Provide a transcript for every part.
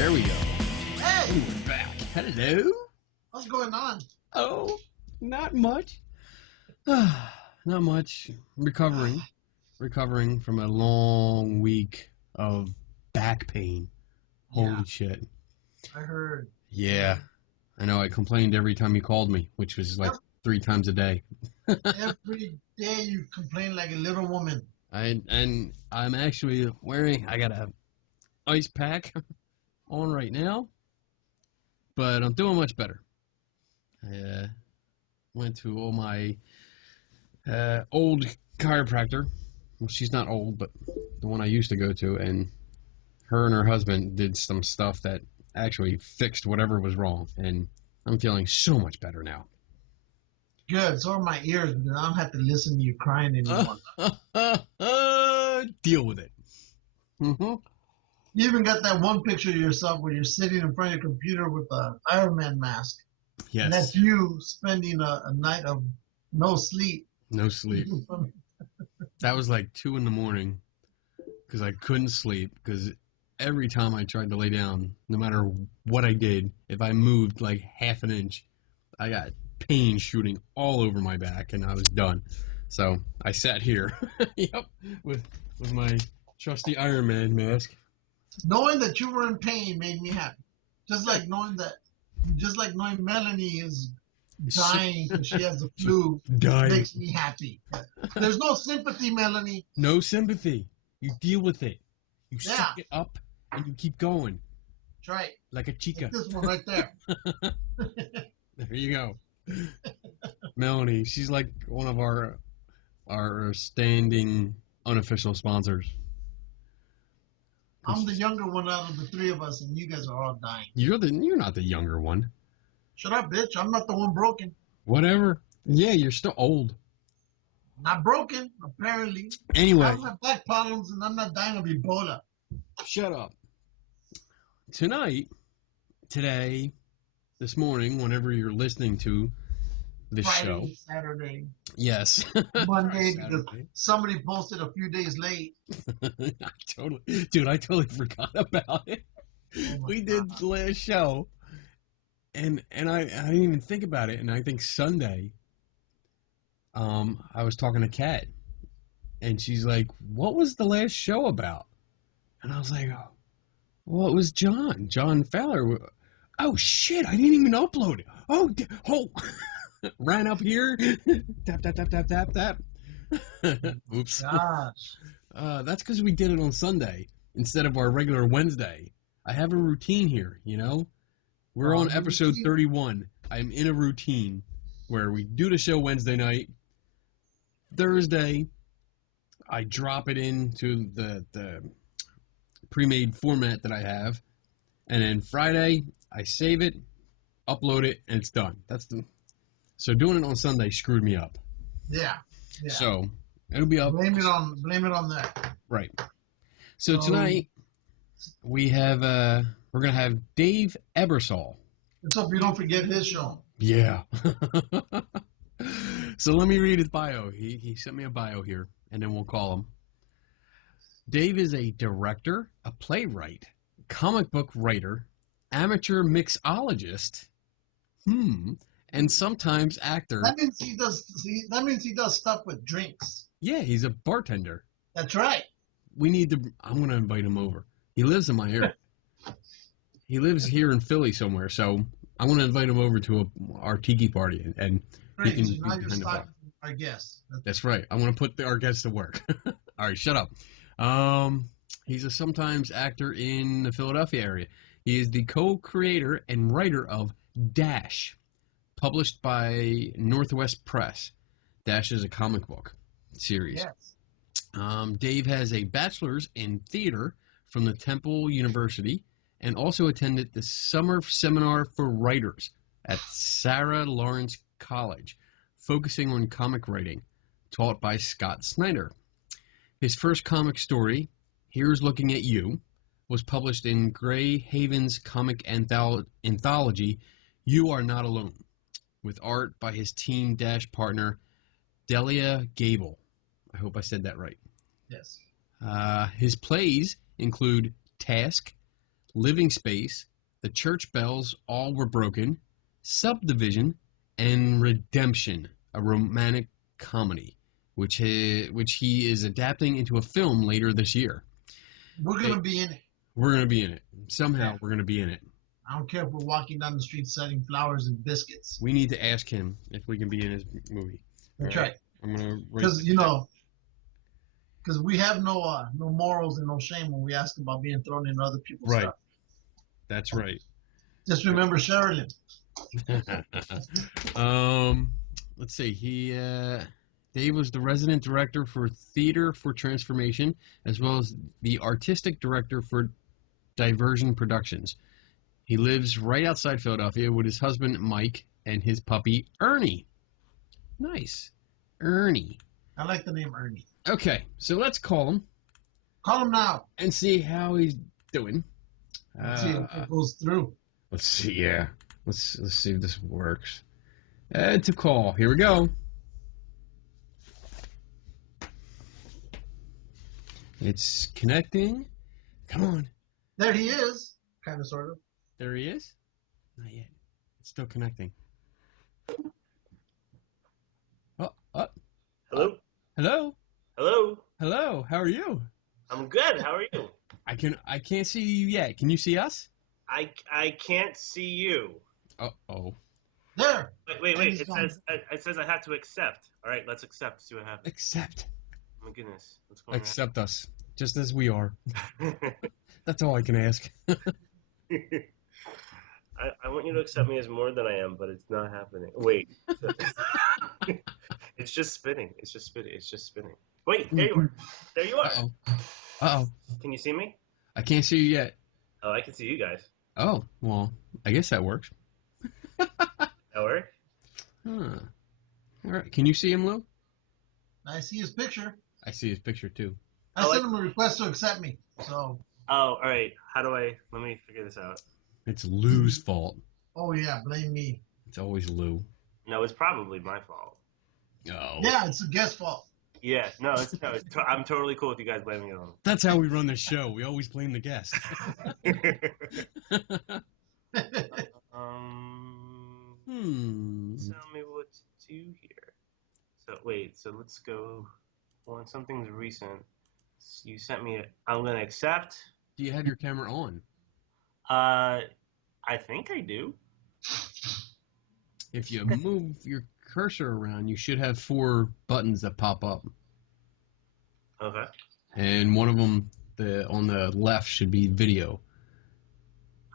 There we go. Hey! Ooh, we're back. Hello? What's going on? Oh, not much. Not much. Recovering from a long week of back pain. Holy shit. I heard. Yeah. I know. I complained every time you called me, which was like 3 times a day. Every day you complain like a little woman. And I'm actually I got a ice pack on right now, but I'm doing much better. I went to my old chiropractor. Well, she's not old, but the one I used to go to, and her and her husband did some stuff that actually fixed whatever was wrong, and I'm feeling so much better now. Good. So are my ears, because I don't have to listen to you crying anymore. Deal with it. Mm-hmm. You even got that one picture of yourself where you're sitting in front of your computer with an Iron Man mask. Yes. And that's you spending a night of no sleep. No sleep. That was like 2 a.m. because I couldn't sleep, because every time I tried to lay down, no matter what I did, if I moved like half an inch, I got pain shooting all over my back, and I was done. So I sat here, with my trusty Iron Man mask. Knowing that you were in pain made me happy. Just like knowing Melanie is dying because she has the flu makes me happy. There's no sympathy, Melanie. No sympathy. You deal with it. You suck it up and you keep going. That's right. Like a chica. Like this one right there. There you go. Melanie, she's like one of our standing unofficial sponsors. I'm the younger one out of the 3 of us, and you guys are all dying. You're not the younger one. Shut up, bitch. I'm not the one broken. Whatever. Yeah, you're still old. Not broken, apparently. Anyway. I don't have back problems, and I'm not dying of Ebola. Shut up. Today, this morning, whenever you're listening to this show. Saturday. Yes. Monday, because somebody posted a few days late. I totally forgot about it. We did the last show, and I didn't even think about it, and I think Sunday, I was talking to Kat, and she's like, what was the last show about? And I was like, well, it was John Fowler. Oh, shit, I didn't even upload it. Oh. Ran up here, tap, tap, tap, tap, tap, tap. Oops. Gosh. That's because we did it on Sunday instead of our regular Wednesday. I have a routine here, We're on episode 31. I'm in a routine where we do the show Wednesday night. Thursday, I drop it into the pre-made format that I have. And then Friday, I save it, upload it, and it's done. So doing it on Sunday screwed me up. Yeah. So it'll be up. Blame it on that. Right. So tonight we're gonna have Dave Ebersole. Let's hope you don't forget his show. Yeah. So let me read his bio. He sent me a bio here, and then we'll call him. Dave is a director, a playwright, comic book writer, amateur mixologist. And sometimes actor. That means he does stuff with drinks. Yeah, he's a bartender. That's right. I'm going to invite him over. He lives in my area. He lives here in Philly somewhere, so I'm going to invite him over to our tiki party, and he can. So now you're stalking our guests. That's right. I want to put our guests to work. All right, shut up. He's a sometimes actor in the Philadelphia area. He is the co-creator and writer of Dash, published by Northwest Press. Dash is a comic book series. Yes. Dave has a bachelor's in theater from the Temple University and also attended the Summer Seminar for Writers at Sarah Lawrence College, focusing on comic writing, taught by Scott Snyder. His first comic story, Here's Looking at You, was published in Gray Haven's comic anthology, You Are Not Alone, with art by his Team Dash partner, Delia Gable. I hope I said that right. Yes. His plays include Task, Living Space, The Church Bells All Were Broken, Subdivision, and Redemption, a romantic comedy, which he is adapting into a film later this year. We're going to be in it. We're going to be in it. Somehow we're going to be in it. I don't care if we're walking down the street selling flowers and biscuits. We need to ask him if we can be in his movie. That's right. I'm going to... Because, because we have no morals and no shame when we ask about being thrown into other people's stuff. That's right. Just remember Sheridan. Let's see. Dave was the resident director for Theater for Transformation, as well as the artistic director for Diversion Productions. He lives right outside Philadelphia with his husband, Mike, and his puppy, Ernie. Nice. Ernie. I like the name Ernie. Okay, so let's call him. Call him now. And see how he's doing. Let's see if it goes through. Let's see, yeah. Let's see if this works. To call. Here we go. It's connecting. Come on. There he is. Kind of, sort of. There he is? Not yet. It's still connecting. Oh. Hello? Hello? Hello? Hello. How are you? I'm good. How are you? I can't see you yet. Can you see us? I can't see you. Uh-oh. There. Wait. It says I have to accept. All right, let's accept. See what happens. Accept. Oh my goodness. What's going Accept us. Just as we are. That's all I can ask. I want you to accept me as more than I am, but it's not happening. Wait. It's just spinning. It's just spinning. Wait, there you are. There you are. Uh-oh. Can you see me? I can't see you yet. Oh, I can see you guys. Oh, well, I guess that works. That work? Huh. All right. Can you see him, Lou? I see his picture. I see his picture, too. I sent him a request to accept me, so... Oh, all right. Let me figure this out. It's Lou's fault. Oh, yeah, blame me. It's always Lou. No, it's probably my fault. Oh. Yeah, it's the guest's fault. Yeah, I'm totally cool with you guys blaming it on me. That's how we run the show. We always blame the guest. Tell me what to do here. So let's go on something's recent. You sent me I'm going to accept. Do you have your camera on? I think I do. If you move your cursor around, you should have 4 buttons that pop up. Okay. And one of them, on the left, should be video.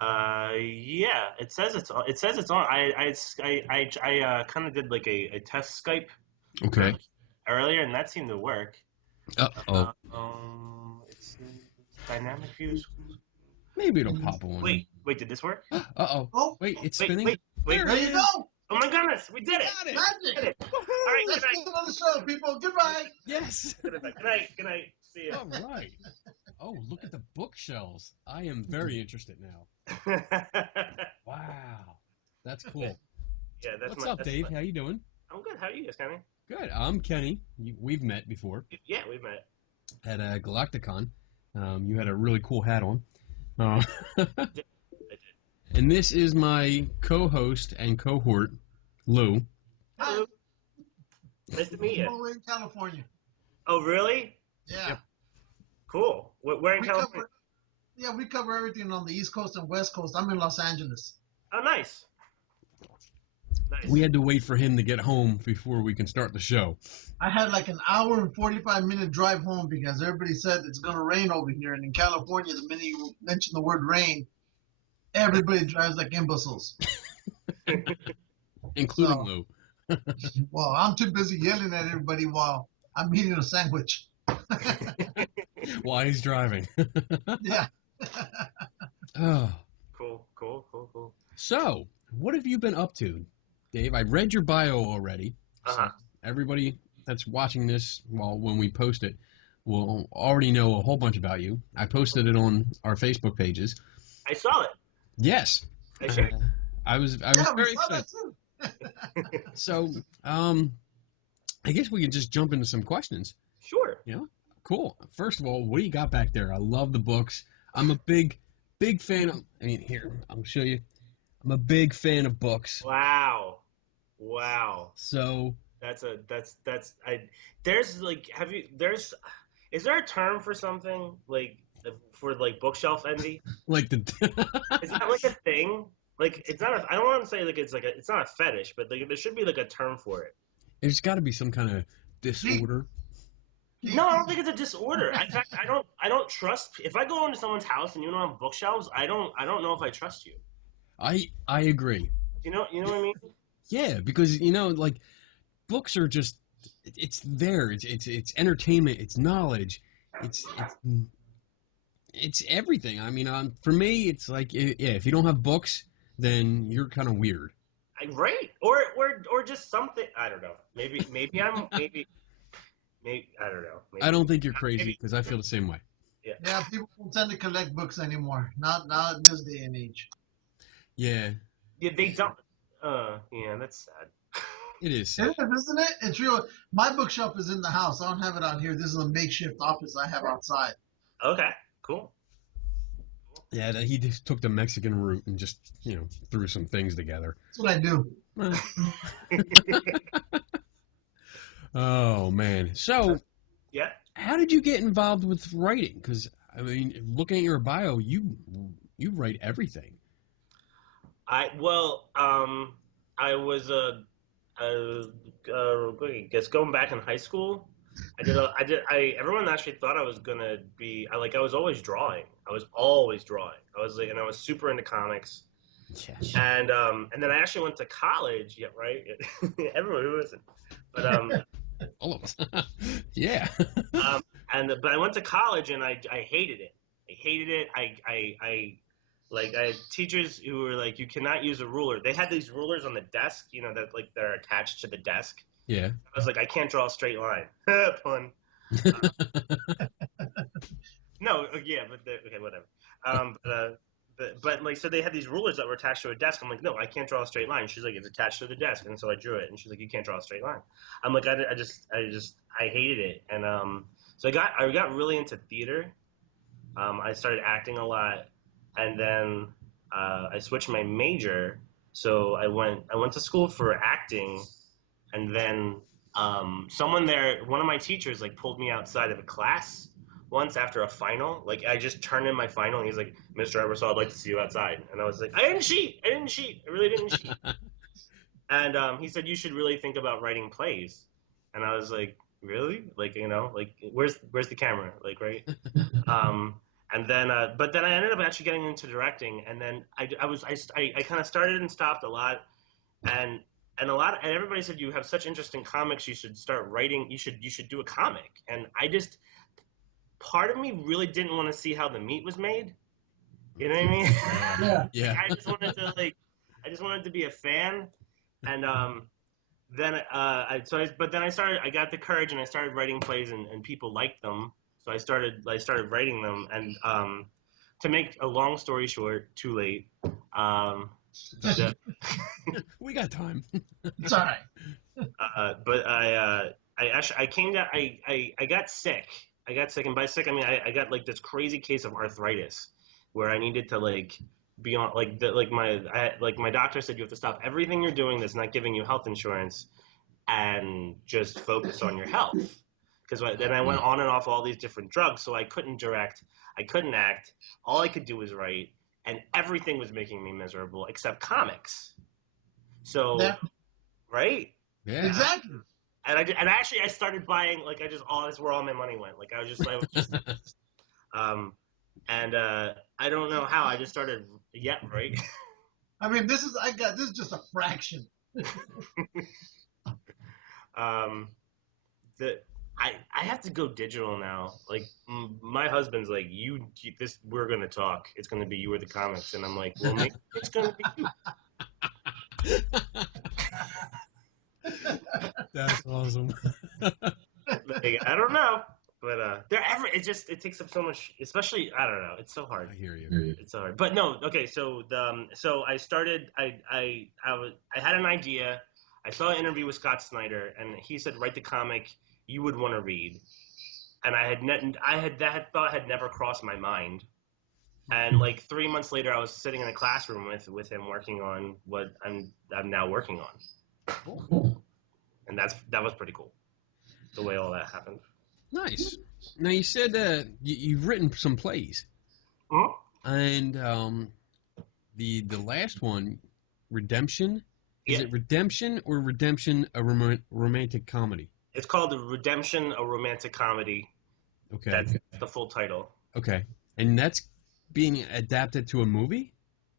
Yeah, it says it's on. It says it's on. I kind of did like a test Skype. Okay. Earlier, and that seemed to work. Uh-oh. It's dynamic views. Maybe it'll pop on. Wait, did this work? Oh. Wait, it's spinning. Wait. There you go. Oh my goodness, we did it! Magic. All right, Let's good get on the show, people. Goodbye. Yes. night. Good night. See ya. All right. Oh, look at the bookshelves. I am very interested now. Wow. That's cool. Yeah, What's up, Dave? How you doing? I'm good. How are you guys, Kenny? Good. I'm Kenny. We've met before. Yeah, we've met. At Galacticon. You had a really cool hat on. I did. And this is my co-host and cohort, Lou. Hi. Nice to meet you. We're in California. Oh, really? Yeah. Yep. Cool. Where in California? We cover everything on the East Coast and West Coast. I'm in Los Angeles. Oh, nice. Nice. We had to wait for him to get home before we can start the show. I had like an hour and 45-minute drive home because everybody said it's going to rain over here. And in California, the minute you mention the word rain, everybody drives like imbeciles. Including Lou. Well, I'm too busy yelling at everybody while I'm eating a sandwich. While he's driving. Yeah. Oh. Cool. So, what have you been up to, Dave? I read your bio already. Uh-huh. So everybody that's watching this, when we post it, will already know a whole bunch about you. I posted it on our Facebook pages. I saw it. Yes. I was very excited. So, I guess we can just jump into some questions. Sure. Yeah. Cool. First of all, what do you got back there? I love the books. I'm a big big fan of. I mean, here I'll show you. I'm a big fan of books. Wow. So There's like is there a term for something like for like bookshelf envy? like the Is that like a thing? Like it's not I don't want to say like it's not a fetish, but like there should be like a term for it. there's got to be some kind of disorder. No, I don't think it's a disorder. In fact, I don't trust if I go into someone's house and you don't have bookshelves, I don't know if I trust you. I agree. You know what I mean? Yeah, because like books are just it's there. It's entertainment. It's knowledge. It's everything. I mean, for me, it's like if you don't have books, then you're kind of weird. Right? Or just something. I don't know. Maybe I'm maybe I don't know. Maybe. I don't think you're crazy because I feel the same way. Yeah, people don't tend to collect books anymore. Not in this day and age. Yeah. Yeah, they don't. Yeah, that's sad. It is. It is, isn't it? It's real. My bookshelf is in the house. I don't have it out here. This is a makeshift office I have outside. Okay, cool. Yeah, he just took the Mexican route and just threw some things together. That's what I do. Oh man. So yeah. How did you get involved with writing? Because I mean, looking at your bio, you write everything. I was I guess going back in high school, everyone actually thought I was gonna be I was always drawing. I was super into comics. Yes. And then I actually went to college. Yeah, right. Everyone who isn't, but all of us. Yeah. But I went to college and I hated it. I had teachers who were like, you cannot use a ruler. They had these rulers on the desk, that they're attached to the desk. Yeah. I was like, I can't draw a straight line. Pun. No, yeah, but okay, whatever. But so they had these rulers that were attached to a desk. I'm like, no, I can't draw a straight line. She's like, it's attached to the desk, and so I drew it. And she's like, you can't draw a straight line. I'm like, I hated it, and so I got really into theater. I started acting a lot, and then I switched my major. So I went to school for acting, and then one of my teachers like pulled me outside of a class once after a final. Like I just turned in my final and he's like, Mr. Ebersole, I'd like to see you outside. And I was like, I didn't cheat. I really didn't cheat. And he said, you should really think about writing plays. And I was like, really? Like, where's the camera? Like, right? And then, but then I ended up actually getting into directing. And then I kind of started and stopped a lot. And everybody said, you have such interesting comics. You should start writing. You should do a comic. And part of me really didn't want to see how the meat was made. You know what I mean? Yeah. I just wanted to be a fan. And then I got the courage and I started writing plays and people liked them. So I started writing them. And to make a long story short, too late. We got time. It's all right. But I came down. I got sick. And by sick I mean I got like this crazy case of arthritis, where I needed to like be on my doctor said, you have to stop everything you're doing that's not giving you health insurance, and just focus on your health. Because then I went on and off all these different drugs, so I couldn't direct, I couldn't act, all I could do was write, and everything was making me miserable except comics. So, right? Yeah. Exactly. And I started buying, like, that's where all my money went. Like, I was just I don't know how, I just started, right? I mean, this is just a fraction. I have to go digital now. Like, my husband's like, we're going to talk. It's going to be you or the comics. And I'm like, well, maybe it's going to be you. That's awesome. Like, I don't know, but it takes up so much, especially, I don't know, it's so hard. I hear you. It's so hard. But no, okay, so I started, I had an idea. I saw an interview with Scott Snyder, and he said, write the comic you would want to read. And that thought had never crossed my mind. And like 3 months later, I was sitting in a classroom with him working on what I'm now working on. Cool. And that was pretty cool, the way all that happened. Nice. Now you said you've written some plays, and the last one, Redemption. Is it Redemption or Redemption, a romantic comedy? It's called Redemption, a romantic comedy. Okay. That's the full title. Okay. And that's being adapted to a movie?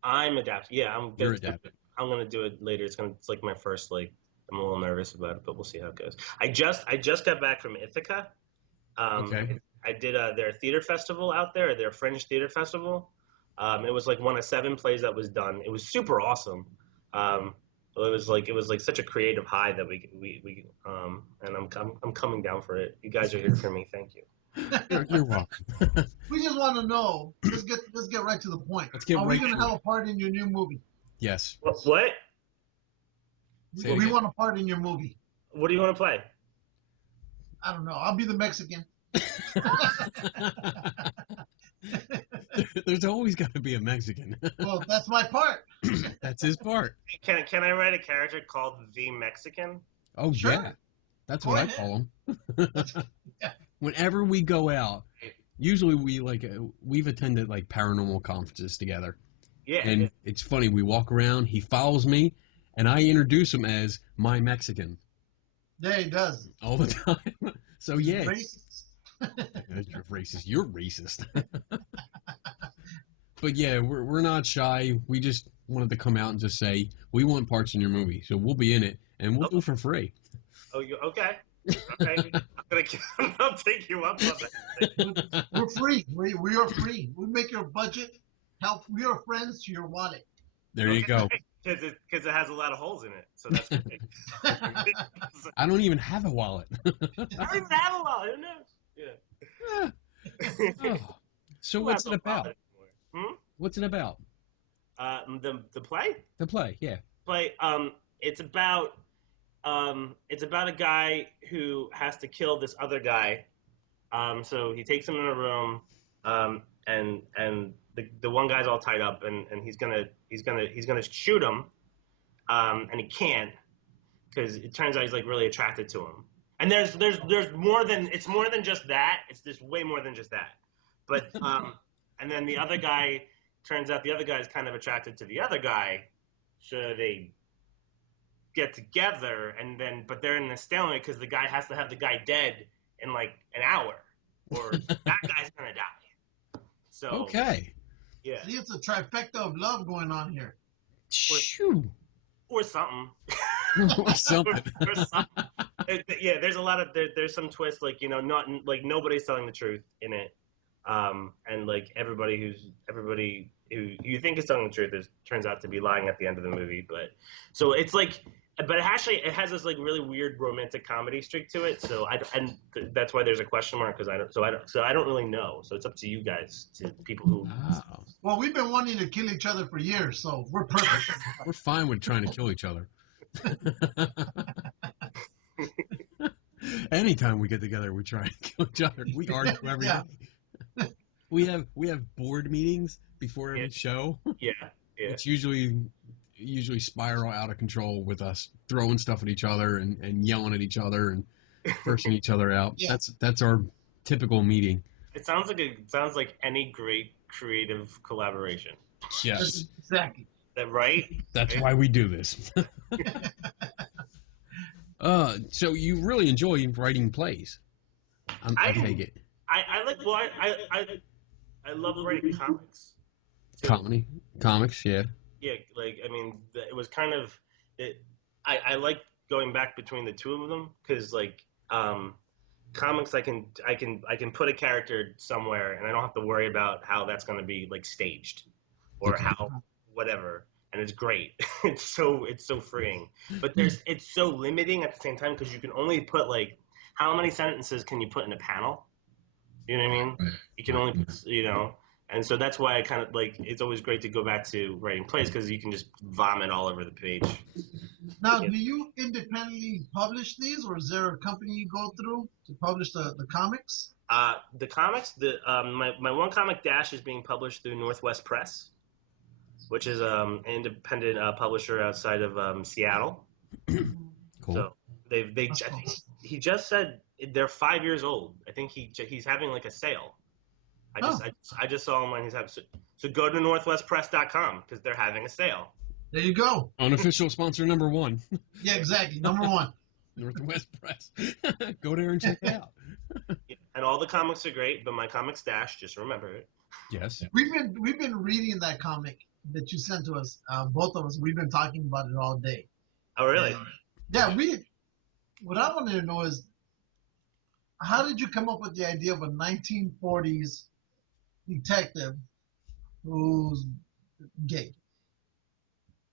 I'm adapting. Yeah, You're adapting. I'm gonna do it later. It's like my first, like, I'm a little nervous about it, but we'll see how it goes. I just got back from Ithaca. Okay. I did their theater festival out there, their Fringe Theater Festival. It was like one of 7 plays that was done. It was super awesome. It was like such a creative high that we and I'm coming down for it. You guys are here for me. Thank you. You're welcome. We just want to know. Let's get right to the point. Are we going to have a part in your new movie? Yes. What? We want a part in your movie. What do you want to play? I don't know. I'll be the Mexican. There's always got to be a Mexican. Well, that's my part. That's his part. Can I write a character called the Mexican? Oh, sure. Yeah. That's what I call him. Whenever we go out, usually we've attended like paranormal conferences together. Yeah. And it's funny, we walk around, he follows me, and I introduce him as my Mexican. Yeah, he does. All the time. So, yeah. Racist. You're racist. You're racist. But, yeah, we're not shy. We just wanted to come out and just say, we want parts in your movie, so we'll be in it, and we'll do it for free. Oh, okay. Okay. I'll take you up on that. We're free. We are free. We make your budget help. We are friends to your wallet. There you go. Because it has a lot of holes in it, so that's great. I don't even have a wallet. I don't even have a wallet. Who knows? Yeah. Oh. So what's it about? What's it about? The play? The play, yeah. Play. It's about a guy who has to kill this other guy. So he takes him in a room, and the one guy's all tied up, and he's gonna shoot him, and he can't, because it turns out he's like really attracted to him. And there's more than just that. There's way more than just that. But and then the other guy, turns out the other guy's kind of attracted to the other guy, so they get together, but they're in a stalemate because the guy has to have the guy dead in like an hour, or that guy's gonna die. So okay. Yeah. See, it's a trifecta of love going on here. Shoo. Or something. Or something. Or something. Yeah, there's a lot of there's some twists, like, not like nobody's telling the truth in it, and like everybody who you think is telling the truth turns out to be lying at the end of the movie. But so it's like, but it has this like really weird romantic comedy streak to it. So that's why there's a question mark, because I don't really know. So it's up to you guys, to people who. Wow. Well, we've been wanting to kill each other for years, so we're perfect. We're fine with trying to kill each other. Anytime we get together, we try to kill each other. We argue every day. We have board meetings before every show. Yeah. It's usually spiral out of control with us throwing stuff at each other and yelling at each other and cursing each other out. Yeah. That's our typical meeting. It sounds like any great creative collaboration. Yes. Exactly. That right? That's why we do this. So you really enjoy writing plays. I take it. I love writing comics. Comics, yeah. Yeah, like, I mean, it was kind of I like going back between the two of them, because like comics, I can put a character somewhere and I don't have to worry about how that's going to be like staged or how whatever, and it's great. it's so freeing. But it's so limiting at the same time, because you can only put, like, how many sentences can you put in a panel? You know what I mean? You can only put, and so that's why I kind of like, it's always great to go back to writing plays, because you can just vomit all over the page. Now, do you independently publish these, or is there a company you go through to publish the comics? The comics, my one comic Dash is being published through Northwest Press, which is an independent publisher outside of Seattle. Cool. So he just said they're 5 years old. I think he's having like a sale. I just saw online he's having so go to northwestpress.com because they're having a sale. There you go. Unofficial sponsor number 1. Yeah, exactly. Number 1. Northwest Press. Go there and check it out. And all the comics are great, but my comic stash, just remember it. Yes. We've been reading that comic that you sent to us. Both of us. We've been talking about it all day. Oh, really? Yeah. What I wanted to know is, how did you come up with the idea of a 1940s detective who's gay?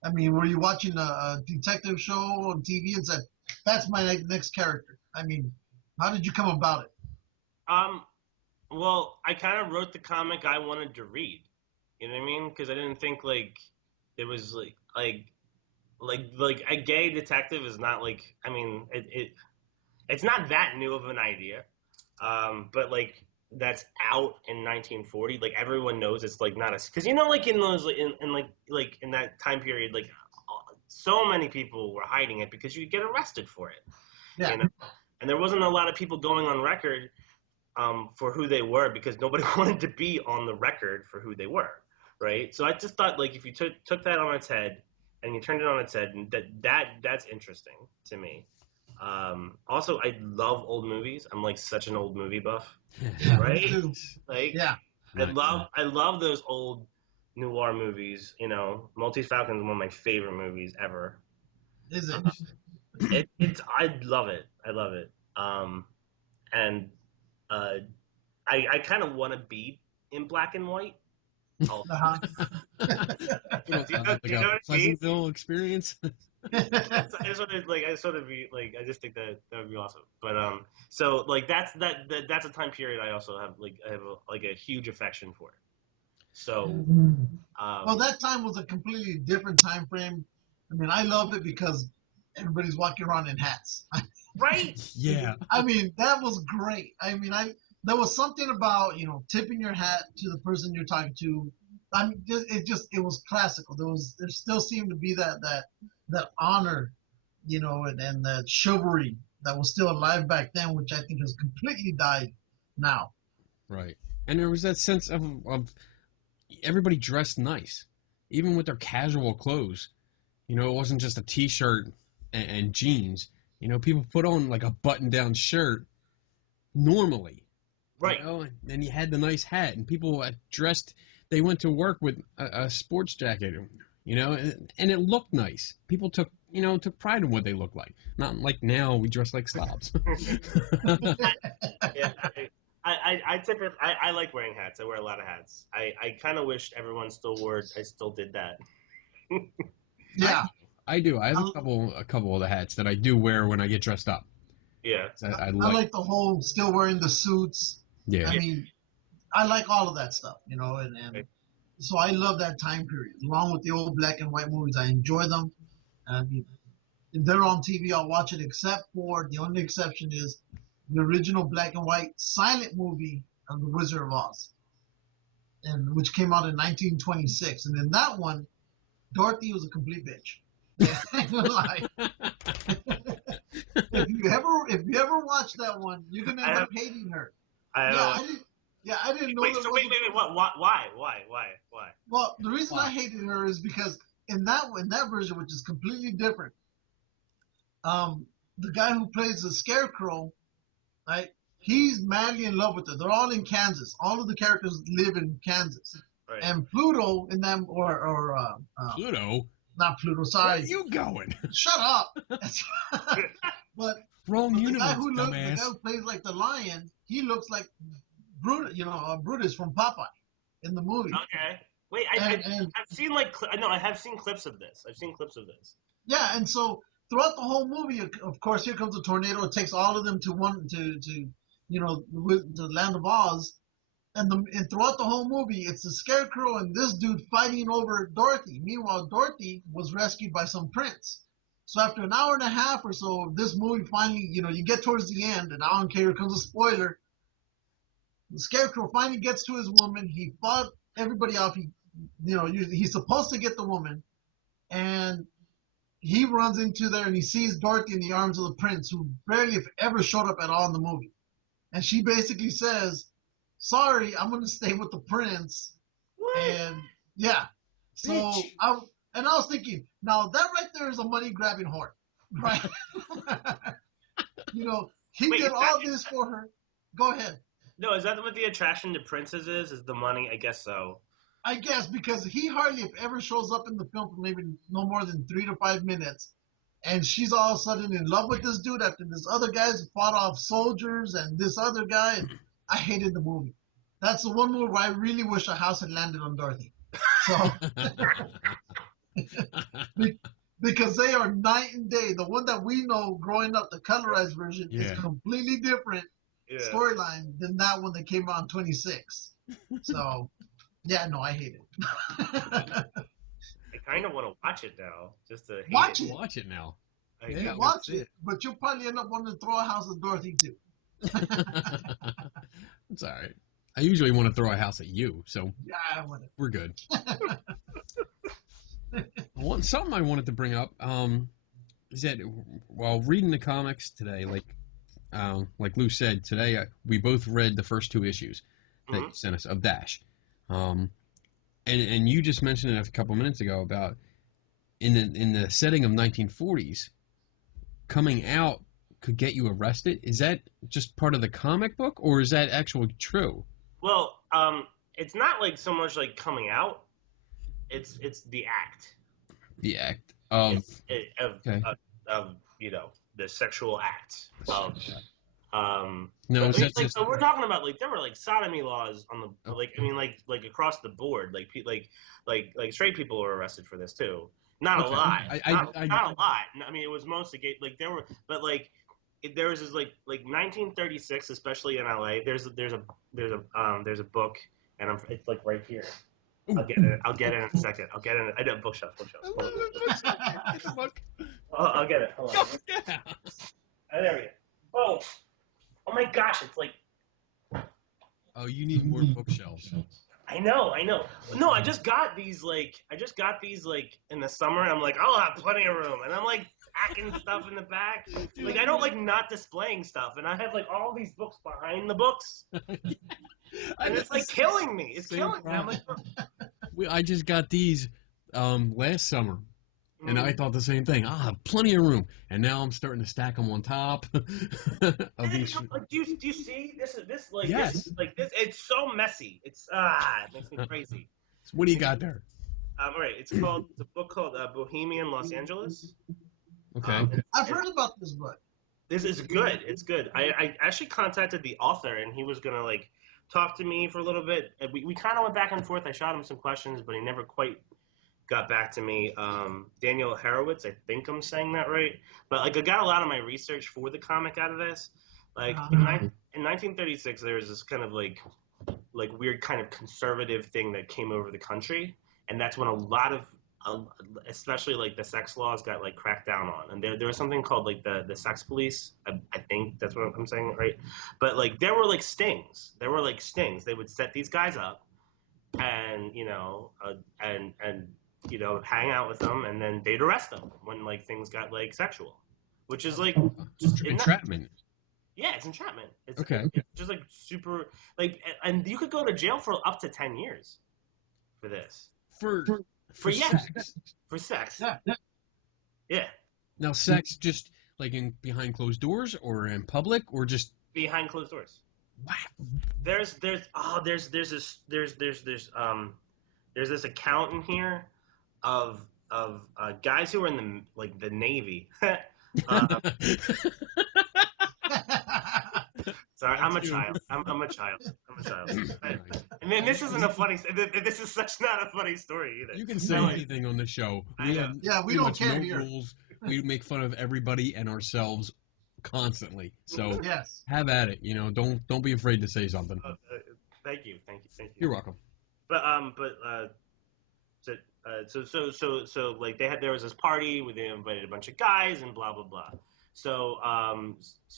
I mean, were you watching a detective show on TV and said, "That's my next character"? I mean, how did you come about it? Well, I kind of wrote the comic I wanted to read. You know what I mean? Because I didn't think like it was like a gay detective is not like, I mean, it's not that new of an idea. But like that's out in 1940. Like everyone knows it's like not a, because you know, like in those in that time period, like so many people were hiding it because you get arrested for it. Yeah. You know? And there wasn't a lot of people going on record for who they were because nobody wanted to be on the record for who they were, right? So I just thought, like, if you took that on its head and you turned it on its head, and that's interesting to me. Also, I love old movies. I'm like such an old movie buff, Yeah, right? me too. Like, Yeah. I love those old noir movies. You know, Maltese Falcon is one of my favorite movies ever. Is it? I love it. I love it. And I kind of want to be in black and white. Uh-huh. Do you know what I mean? Pleasantville experience. I sort of be like, I just think that would be awesome. But so like that's a time period I also have a huge affection for. So well, that time was a completely different time frame. I mean, I love it because everybody's walking around in hats. right? Yeah. I mean, that was great. I mean, there was something about, you know, tipping your hat to the person you're talking to. I mean, it was classical. There still seemed to be that honor, you know, and that chivalry that was still alive back then, which I think has completely died now. Right. And there was that sense of everybody dressed nice, even with their casual clothes. You know, it wasn't just a T-shirt and jeans. You know, people put on like a button-down shirt normally. Right. You know? And then you had the nice hat, and people dressed. They went to work with a sports jacket, you know, and it looked nice. People took pride in what they looked like. Not like now we dress like slobs. Yeah, I like wearing hats. I wear a lot of hats. I kind of wished everyone still did that. Yeah. I do. I have a couple of the hats that I do wear when I get dressed up. Yeah. I like the whole still wearing the suits. Yeah. I mean, I like all of that stuff, you know, and so I love that time period. Along with the old black and white movies, I enjoy them. I mean, if they're on TV, I'll watch it, except for the only exception is the original black and white silent movie of The Wizard of Oz, and which came out in 1926. And in that one, Dorothy was a complete bitch. I'm gonna lie. If you ever watch that one, you're gonna end up hating her. I didn't know. Wait, wait. What? Why? Well, the reason I hated her is because in that version, which is completely different, the guy who plays the Scarecrow, right? He's madly in love with her. They're all in Kansas. All of the characters live in Kansas. Right. And Pluto in them, Pluto? Not Pluto. Where Sorry. are you going? Shut up. But Wrong universe, the guy who dumbass. plays like the lion, he looks like Brutus from Popeye in the movie. Okay. Wait, I've seen I have seen clips of this. Yeah, and so throughout the whole movie, of course, here comes a tornado. It takes all of them to the land of Oz, and throughout the whole movie, it's the Scarecrow and this dude fighting over Dorothy. Meanwhile, Dorothy was rescued by some prince, So after an hour and a half or so, this movie finally, you get towards the end, and I don't care, here comes a spoiler. The Scarecrow finally gets to his woman. He fought everybody off. He's supposed to get the woman, and he runs into there and he sees Dorothy in the arms of the prince, who barely if ever showed up at all in the movie. And she basically says, "Sorry, I'm gonna stay with the prince." What? And yeah, so I was thinking, now that right there is a money grabbing whore, right? He Wait, did all this for her. Go ahead. No, is that what the attraction to princes is? Is the money? I guess so. I guess because he hardly if ever shows up in the film for maybe no more than 3 to 5 minutes, and she's all of a sudden in love with this dude after this other guy's fought off soldiers and this other guy. And I hated the movie. That's the one movie where I really wish a house had landed on Dorothy. So because they are night and day. The one that we know growing up, the colorized version, is completely different storyline than that one that came out in 26. So. Yeah, no, I hate it. I kind of want to watch it now, just to watch it. Watch it now. Yeah, watch it, but you'll probably end up wanting to throw a house at Dorothy too. It's all right. I usually want to throw a house at you, so we're good. Something I wanted to bring up is that while reading the comics today, like Lou said today, we both read the first 2 issues that you sent us of Dash. And you just mentioned it a couple minutes ago about in the setting of 1940s, coming out could get you arrested. Is that just part of the comic book, or is that actually true? Well, it's not like so much like coming out. It's the act. The act of the sexual act of. No, so we're talking about there were sodomy laws on the like across the board, like straight people were arrested for this too. Not a lot. Not a lot. I mean, it was mostly gay. There were, but there was this 1936, especially in LA. There's a book, and it's right here. I'll get it in a second. I know bookshelf. I'll get it. Hold on. Yeah. There we go. Oh my gosh, it's Oh, you need more bookshelves. I know. No, I just got these in the summer, and I'm like, I'll have plenty of room, and I'm packing stuff in the back. I don't not displaying stuff, and I have all these books behind the books. And it's killing me. It's killing me. I'm I just got these last summer. And I thought the same thing. I'll have plenty of room. And now I'm starting to stack them on top of these. Do you see this? Yes. This it's so messy. It makes me crazy. So what do you got there? All right. It's a book called Bohemian Los Angeles. Okay. I've heard about this book. This is good. It's good. I actually contacted the author, and he was gonna talk to me for a little bit. And we kind of went back and forth. I shot him some questions, but he never quite got back to me. Daniel Horowitz, I think I'm saying that right. But I got a lot of my research for the comic out of this. In 1936, there was this kind of weird kind of conservative thing that came over the country, and that's when a lot of especially the sex laws got cracked down on. And there was something called the sex police. I think that's what I'm saying, right? But there were stings. There were stings. They would set these guys up, and hang out with them, and then they'd arrest them when things got sexual, which is entrapment. Yeah, it's entrapment. It's okay. It's just super and you could go to jail for up to 10 years for this. For sex. For sex. Yeah. Now, sex just behind closed doors or in public or just behind closed doors. Wow. There's this account in here of guys who are in the Navy. Sorry, I'm a child. I'm a child. And then this isn't a funny. This is such not a funny story either. You can say anything on the show. We don't care here. Rules. We make fun of everybody and ourselves constantly. So yes, have at it. Don't be afraid to say something. Thank you. You're welcome. But So like there was this party where they invited a bunch of guys and blah blah blah. So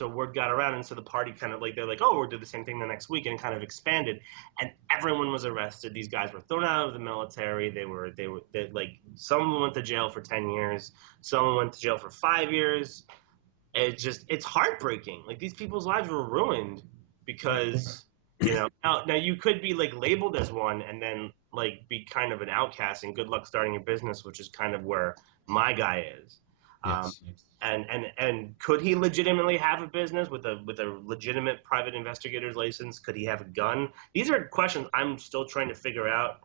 word got around, and so the party kind of like they're like, oh, we'll do the same thing the next week, and it kind of expanded, and everyone was arrested. These guys were thrown out of the military. They like someone went to jail for 10 years, someone went to jail for 5 years. It's heartbreaking. Like these people's lives were ruined because now you could be like labeled as one and then like be kind of an outcast and good luck starting your business, which is kind of where my guy is. Yes. And could he legitimately have a business with a legitimate private investigator's license? Could he have a gun? These are questions I'm still trying to figure out.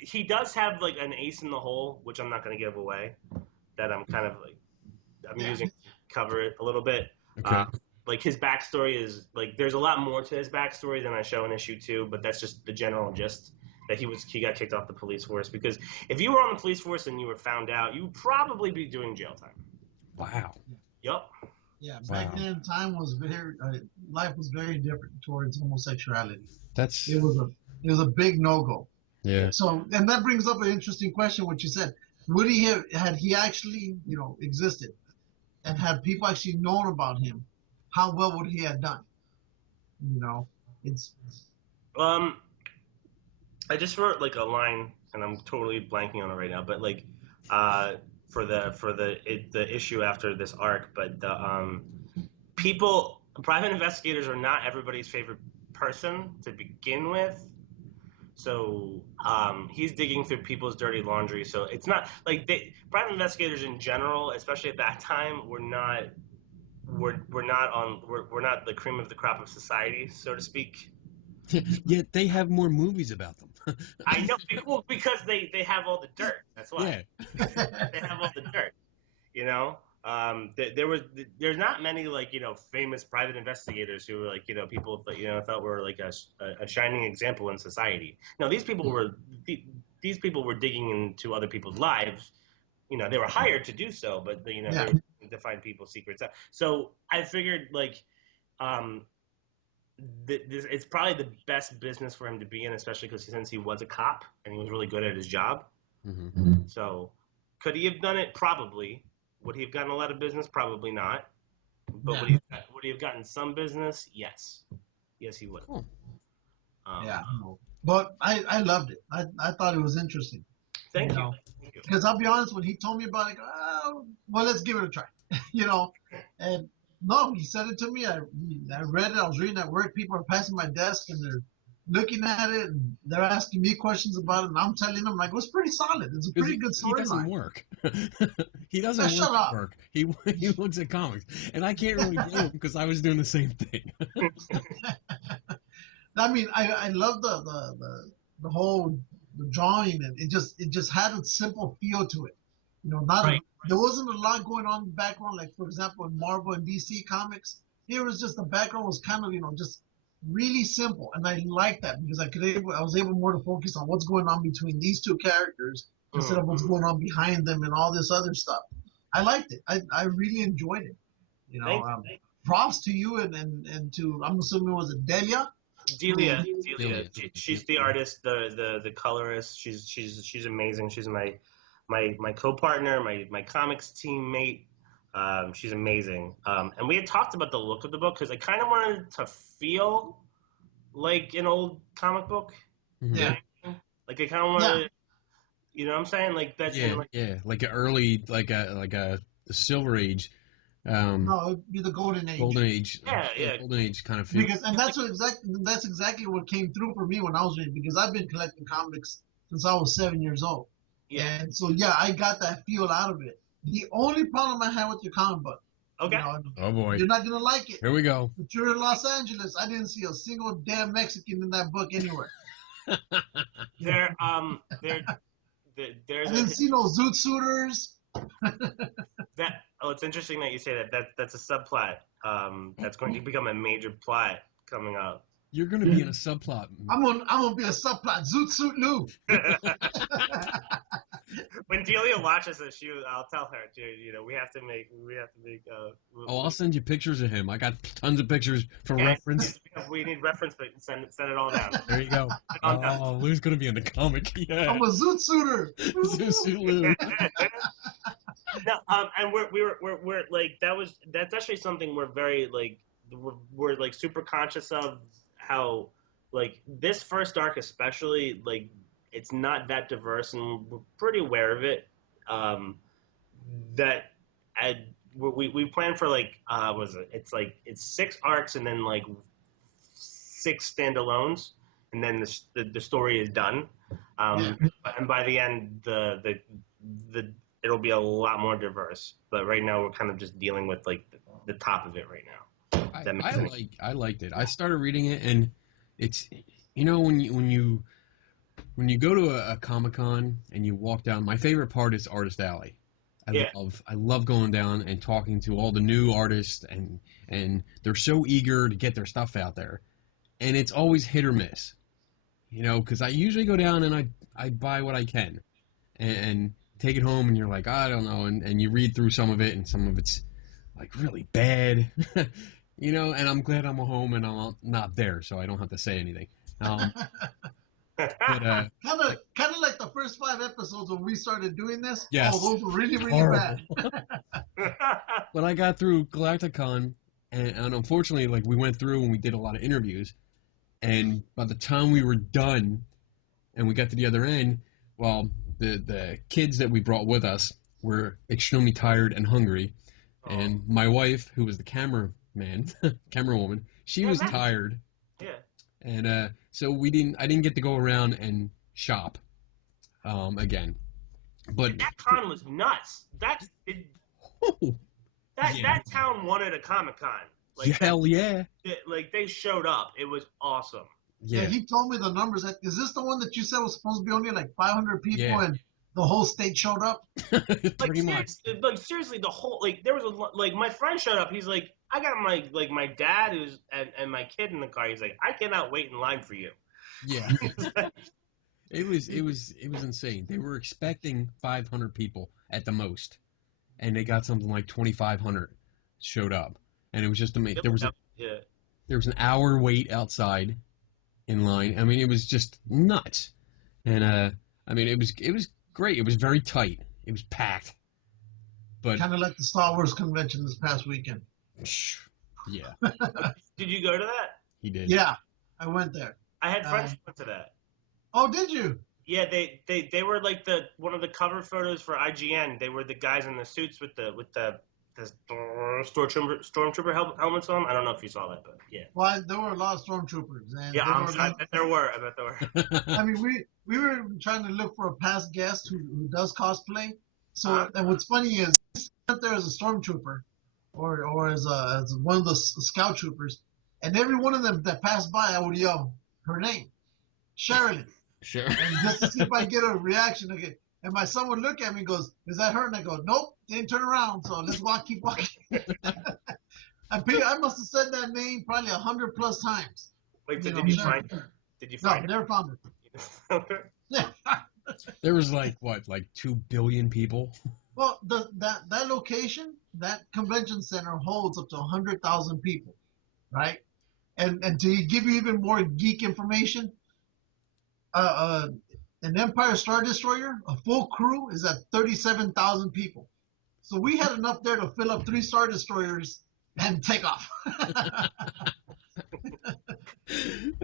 He does have like an ace in the hole, which I'm not going to give away. That I'm kind of like using to cover it a little bit. Okay. Like his backstory is like there's a lot more to his backstory than I show in issue 2, but that's just the general gist. That he got kicked off the police force because if you were on the police force and you were found out, you'd probably be doing jail time. Wow. Yep. Yeah, back then time was life was very different towards homosexuality. It was a big no-go. Yeah. So, and that brings up an interesting question, what you said. Would he had he actually, existed and had people actually known about him, how well would he have done? It's I just wrote like a line, and I'm totally blanking on it right now, but like for the issue after this arc, but the private investigators are not everybody's favorite person to begin with. So he's digging through people's dirty laundry. So it's not like private investigators in general, especially at that time, we're not the cream of the crop of society, so to speak. Yet they have more movies about them. I know, because they have all the dirt. That's why. Yeah. They have all the dirt. There's not many like famous private investigators who were like people that thought were like a shining example in society. No, these people were digging into other people's lives. They were hired to do so, but they were to find people's secrets out. So I figured like it's probably the best business for him to be in, especially since he was a cop and he was really good at his job. Mm-hmm. So could he have done it? Probably. Would he have gotten a lot of business? Probably not. But would he have gotten some business? Yes. Yes, he would. Cool. But I loved it. I thought it was interesting. Thank you. Because I'll be honest, when he told me about it, well, let's give it a try. And no, he said it to me. I read it. I was reading at work. People are passing my desk and they're looking at it and they're asking me questions about it. And I'm telling them, like, it was pretty solid. It's a pretty good storyline. He doesn't work. He doesn't work. He looks at comics. And I can't really blame him because I was doing the same thing. I mean, I love the whole drawing, and it just had a simple feel to it. There wasn't a lot going on in the background, like for example in Marvel and DC comics. Here was just the background was kind of just really simple, and I liked that because I was able more to focus on what's going on between these two characters instead of what's going on behind them and all this other stuff. I liked it. I really enjoyed it. Props to you and to, I'm assuming, was it Delia? Delia. She's the artist, the colorist. She's amazing. She's my co-partner, my comics teammate. She's amazing. And we had talked about the look of the book because I kind of wanted to feel like an old comic book. Mm-hmm. Yeah. Like I kind of wanted, you know what I'm saying? Like that's like an early, like a Silver Age. No, it'd be the Golden Age. Golden Age. Yeah. Golden Age kind of feel. That's exactly what came through for me when I was reading, because I've been collecting comics since I was 7 years old. Yeah. And so I got that feel out of it. The only problem I had with your comic book. Okay. Oh boy. You're not gonna like it. Here we go. But you're in Los Angeles. I didn't see a single damn Mexican in that book anywhere. I didn't see no zoot suiters. It's interesting that you say that. That's a subplot. That's going to become a major plot coming up. You're going to be in a subplot. I'm gonna be a subplot. Zoot suit Lou. Delia watches this, I'll tell her, dude. We have to make. I'll send you pictures of him. I got tons of pictures for reference. We need reference, but send it all down. There you go. Oh, Lou's gonna be in the comic. Yeah. I'm a zoot suiter. Zoot suit Lou. No, and we're like that's actually something we're very like we're like super conscious of, how like this first arc especially, like it's not that diverse, and we're pretty aware of it. We plan for like it's 6 arcs and then like 6 standalones, and then the story is done. And by the end the it'll be a lot more diverse. But right now we're kind of just dealing with like the top of it right now. I liked it. I started reading it, and it's when you go to a Comic-Con and you walk down, my favorite part is Artist Alley. I love going down and talking to all the new artists, and they're so eager to get their stuff out there, and it's always hit or miss, because I usually go down and I buy what I can, and take it home, and you're like, I don't know, and you read through some of it, and some of it's like really bad. And I'm glad I'm home and I'm not there, so I don't have to say anything. But kind of like the first 5 episodes when we started doing this. Yes. Oh, those were really, really bad. But I got through Galacticon, and unfortunately, like we went through and we did a lot of interviews, and by the time we were done and we got to the other end, well, the kids that we brought with us were extremely tired and hungry, and my wife, who was the camerawoman, she was tired. Yeah. And so I didn't get to go around and shop again. But that con was nuts. That town wanted a Comic-Con. Like, hell yeah. Like they showed up. It was awesome. Yeah, he told me the numbers. Is this the one that you said was supposed to be only like 500 people and the whole state showed up? Seriously, the whole there was my friend showed up. He's like, I got my dad who's and my kid in the car. He's like, I cannot wait in line for you. Yeah. It was insane. They were expecting 500 people at the most, and they got something like 2,500 showed up, and it was just amazing. There was an hour wait outside in line. I mean, it was just nuts, and it was great. It was very tight. It was packed, but kind of like the Star Wars convention this past weekend. Yeah. Did you go to that? He did. Yeah, I went there. I had friends who went to that. Oh, did you? Yeah, they were like one of the cover photos for IGN. They were the guys in the suits with the stormtrooper helmets on. I don't know if you saw that, but yeah. Well, there were a lot of stormtroopers. And I bet there were. I mean, we were trying to look for a past guest who does cosplay. So, and what's funny is he went there as a stormtrooper, or as one of the scout troopers, and every one of them that passed by, I would yell her name, Sheridan. Sure. And just to see if I get a reaction again. And my son would look at me and goes, is that her? And I go, nope, didn't turn around, so let's keep walking. I must have said that name probably 100+ times. Wait, did you find her? No, never found her. Yeah. There was like 2 billion people. Well, that location, that convention center holds up to 100,000 people, right? And to give you even more geek information, an Empire Star Destroyer, a full crew is at 37,000 people. So we had enough there to fill up 3 Star Destroyers and take off.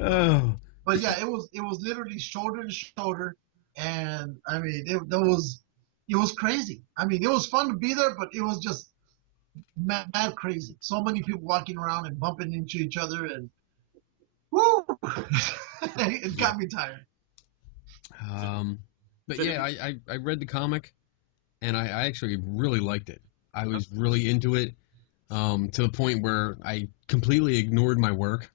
Oh. But yeah, it was literally shoulder to shoulder, and I mean it was crazy. I mean, it was fun to be there, but it was just mad crazy. So many people walking around and bumping into each other, and woo, it got me tired. But yeah, I read the comic, and I actually really liked it. I was really into it, to the point where I completely ignored my work,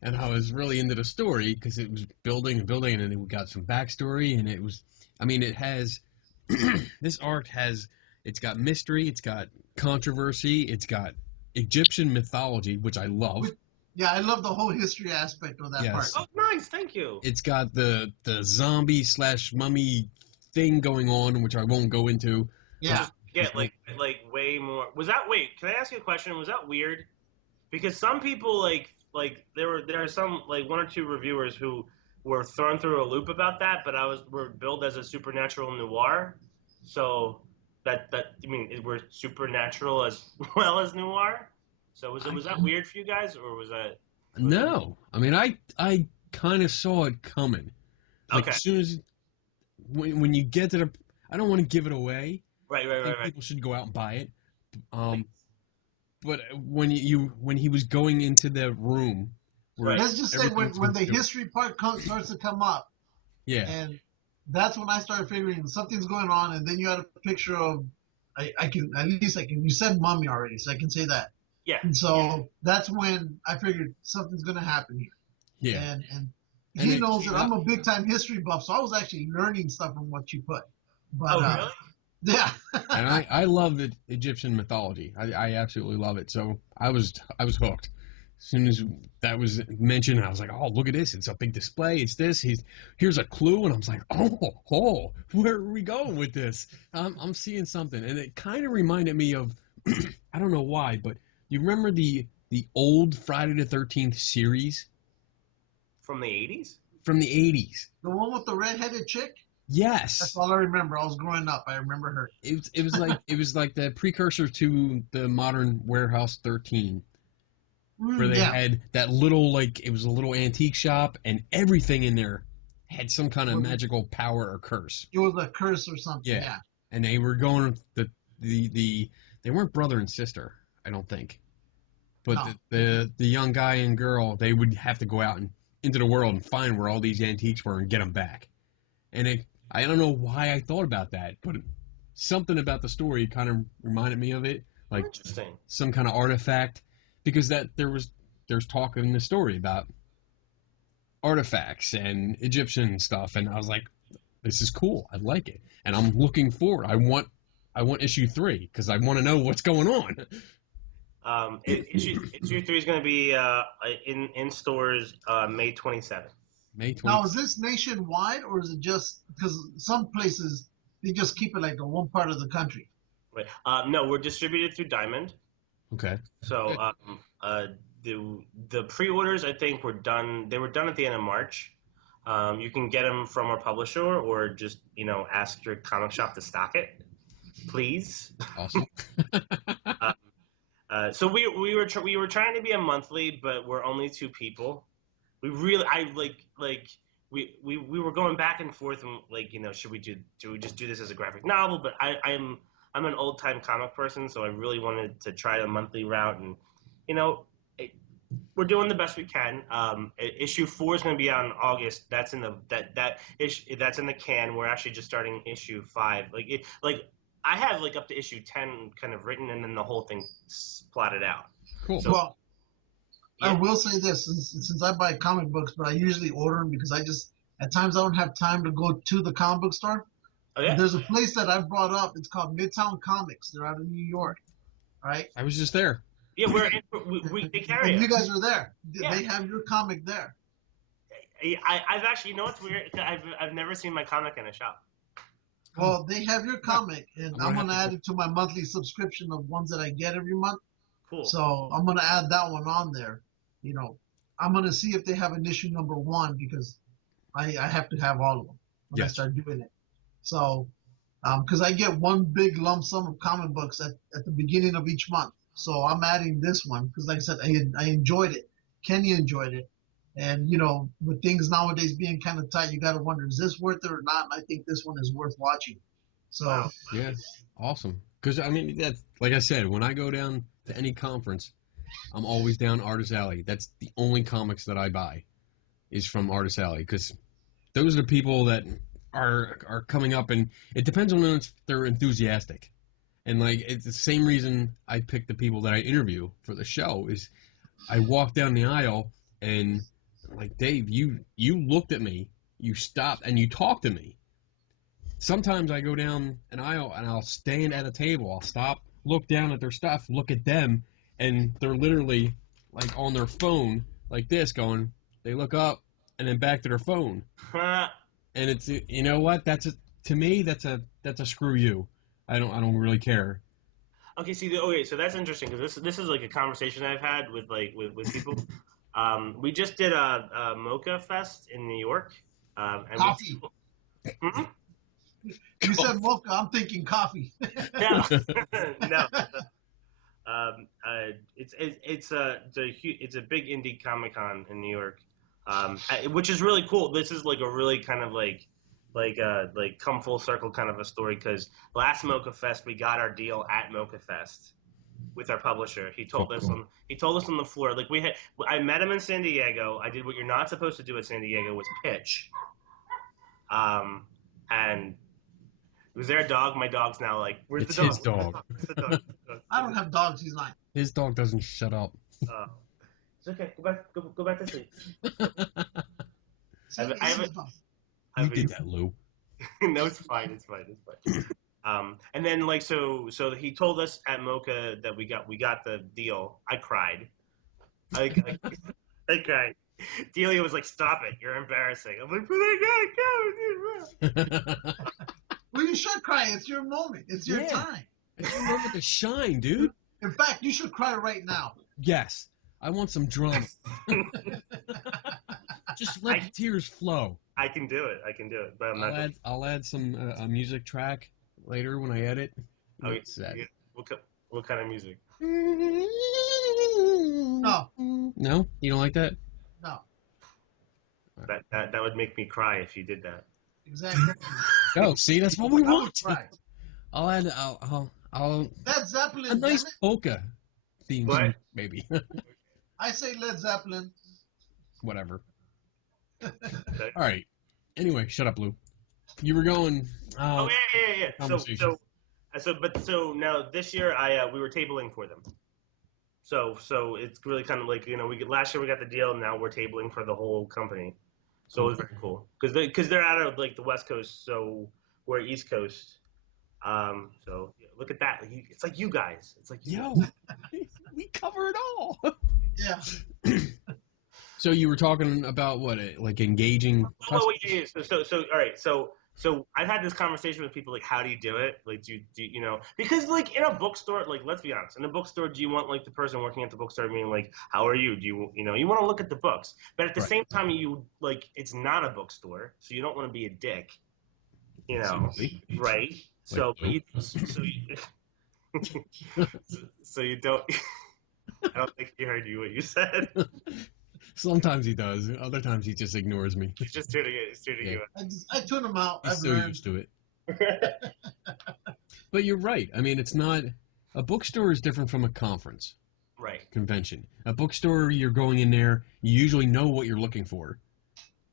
and I was really into the story because it was building and building, and then we got some backstory, and it was, I mean, it has, this arc has, it's got mystery, it's got controversy, it's got Egyptian mythology, which I love. Yeah, I love the whole history aspect of that part. Oh, nice, thank you. It's got the zombie / mummy thing going on, which I won't go into. Yeah. Yeah, like way more. Wait, can I ask you a question? Was that weird? Because some people like there are some like one or two reviewers who were thrown through a loop about that, but we're billed as a supernatural noir, so that I mean we're supernatural as well as noir. So was that weird for you guys, or was that? No, I mean I kind of saw it coming. Like Okay. as soon as when you get to the, I don't want to give it away. Right. I think people should go out and buy it. But when he was going into the room, Right. Let's just say when the history part starts to come up, yeah, and that's when I started figuring something's going on, and then you had a picture of, I can you said mummy already, so I can say that. Yeah. And so that's when I figured something's gonna happen here. yeah. And he knows that I'm a big time history buff, so I was actually learning stuff from what you put. But, really? Yeah. And I love the Egyptian mythology. I absolutely love it. So I was hooked. As soon as that was mentioned, I was like, oh, look at this. It's a big display. It's this. Here's a clue. And I was like, oh, where are we going with this? I'm seeing something. And it kind of reminded me of, I don't know why, but you remember the old Friday the 13th series? From the 80s? From the 80s. The one with the red-headed chick? Yes. That's all I remember. I was growing up. I remember her. It was like the precursor to the modern Warehouse 13. Where they had that little, like, it was a little antique shop, and everything in there had some kind of magical power or curse. It was a curse or something, yeah. And they were going, they weren't brother and sister, I don't think. But no. the young guy and girl, they would have to go out into the world and find where all these antiques were and get them back. And I don't know why I thought about that, but something about the story kind of reminded me of it. Like some kind of artifact. Because there's talk in the story about artifacts and Egyptian stuff, and I was like, this is cool. I like it, and I'm looking forward. I want issue 3 because I want to know what's going on. Issue 3 is going to be in stores May 27th. May 27th. Now, is this nationwide, or is it just because some places they just keep it like in one part of the country? Right. No, we're distributed through Diamond. Okay. So the pre-orders, I think, were done. They were done at the end of March. You can get them from our publisher, or just ask your comic shop to stock it, please. Awesome. So we were trying to be a monthly, but we're only 2 people. We were going back and forth, and should we just do this as a graphic novel? But I'm an old time comic person, so I really wanted to try the monthly route, and we're doing the best we can. Issue 4 is going to be out in August. That's in that's in the can. We're actually just starting issue 5. I have up to issue 10 kind of written, and then the whole thing plotted out. Cool. So, well, yeah. I will say this, since I buy comic books, but I usually order them because at times I don't have time to go to the comic book store. Oh, yeah. There's a place that I've brought up. It's called Midtown Comics. They're out of New York, right? I was just there. Yeah, they carry it. You guys are there. Yeah. They have your comic there. I've actually, what's weird? I've never seen my comic in a shop. Well, they have your comic, and I'm going to add it to my monthly subscription of ones that I get every month. Cool. So I'm going to add that one on there. I'm going to see if they have an issue number 1 because I have to have all of them when I start doing it. So, because I get one big lump sum of comic books at the beginning of each month. So I'm adding this one because, like I said, I enjoyed it. Kenny enjoyed it. And, with things nowadays being kind of tight, you got to wonder, is this worth it or not? And I think this one is worth watching. So, yeah, awesome. Because, I mean, that's, like I said, when I go down to any conference, I'm always down Artist Alley. That's the only comics that I buy is from Artist Alley because those are the people that are coming up, and it depends on if they're enthusiastic. And it's the same reason I pick the people that I interview for the show is I walk down the aisle and Dave, you looked at me, you stopped, and you talked to me. Sometimes I go down an aisle and I'll stand at a table, I'll stop, look down at their stuff, look at them, and they're literally on their phone like this going, they look up and then back to their phone. And it's, you know what, that's to me, that's a screw you. I don't really care. Okay, so that's interesting because this is like a conversation I've had with people. We just did a Mocha Fest in New York, and Coffee. Hmm? You said mocha. I'm thinking coffee. No, no. It's a big indie Comic Con in New York, which is really cool. This is like a really kind of like come full circle kind of a story because last Mocha Fest we got our deal at Mocha Fest with our publisher. He told us on the floor, like I met him in San Diego. I did what you're not supposed to do at San Diego was pitch. And was there a dog? My dog's now like, where's It's the dog? his dog. Where's the dog? I don't have dogs. He's like, His dog doesn't shut up. It's okay. Go back to sleep. see, I have You did that, Lou. No, it's fine. It's fine. And then like so he told us at Mocha that we got the deal. I cried. I cried. Delia was like, "Stop it! You're embarrassing." I'm like, "But I gotta go." well, you should cry. It's your moment. It's your time. It's your moment to shine, dude. In fact, you should cry right now. Yes. I want some drama. Just let the tears flow. I can do it, but I'm not. I'll add some a music track later when I edit. Oh, yeah. What kind of music? No. No? You don't like that? No. That would make me cry if you did that. Exactly. Oh, see, that's what we want. Right. I'll add. I'll. Led Zeppelin. A nice polka theme, What? maybe. I say Led Zeppelin. Whatever. Okay. All right. Anyway, shut up, Lou. You were going. Oh yeah. Conversation. So now this year we were tabling for them. So it's really kind of like last year we got the deal, and now we're tabling for the whole company. So it was very cool because they're out of like the West Coast, so we're East Coast. So yeah, look at that. It's like you guys. It's like we cover it all. Yeah. So you were talking about what, like engaging? Oh, yeah. So all right. So I've had this conversation with people like, how do you do it? Like, do you because like in a bookstore, like let's be honest, in a bookstore, do you want like the person working at the bookstore being like, how are you? Do you you want to look at the books, but at the same time you like it's not a bookstore, so you don't want to be a dick, right? So you don't. I don't think he heard what you said. Sometimes he does. Other times he just ignores me. He's just tuning you out. I tune him out. He's so used to it. But you're right. I mean, it's not a bookstore is different from a conference, right? Convention. A bookstore, you're going in there. You usually know what you're looking for,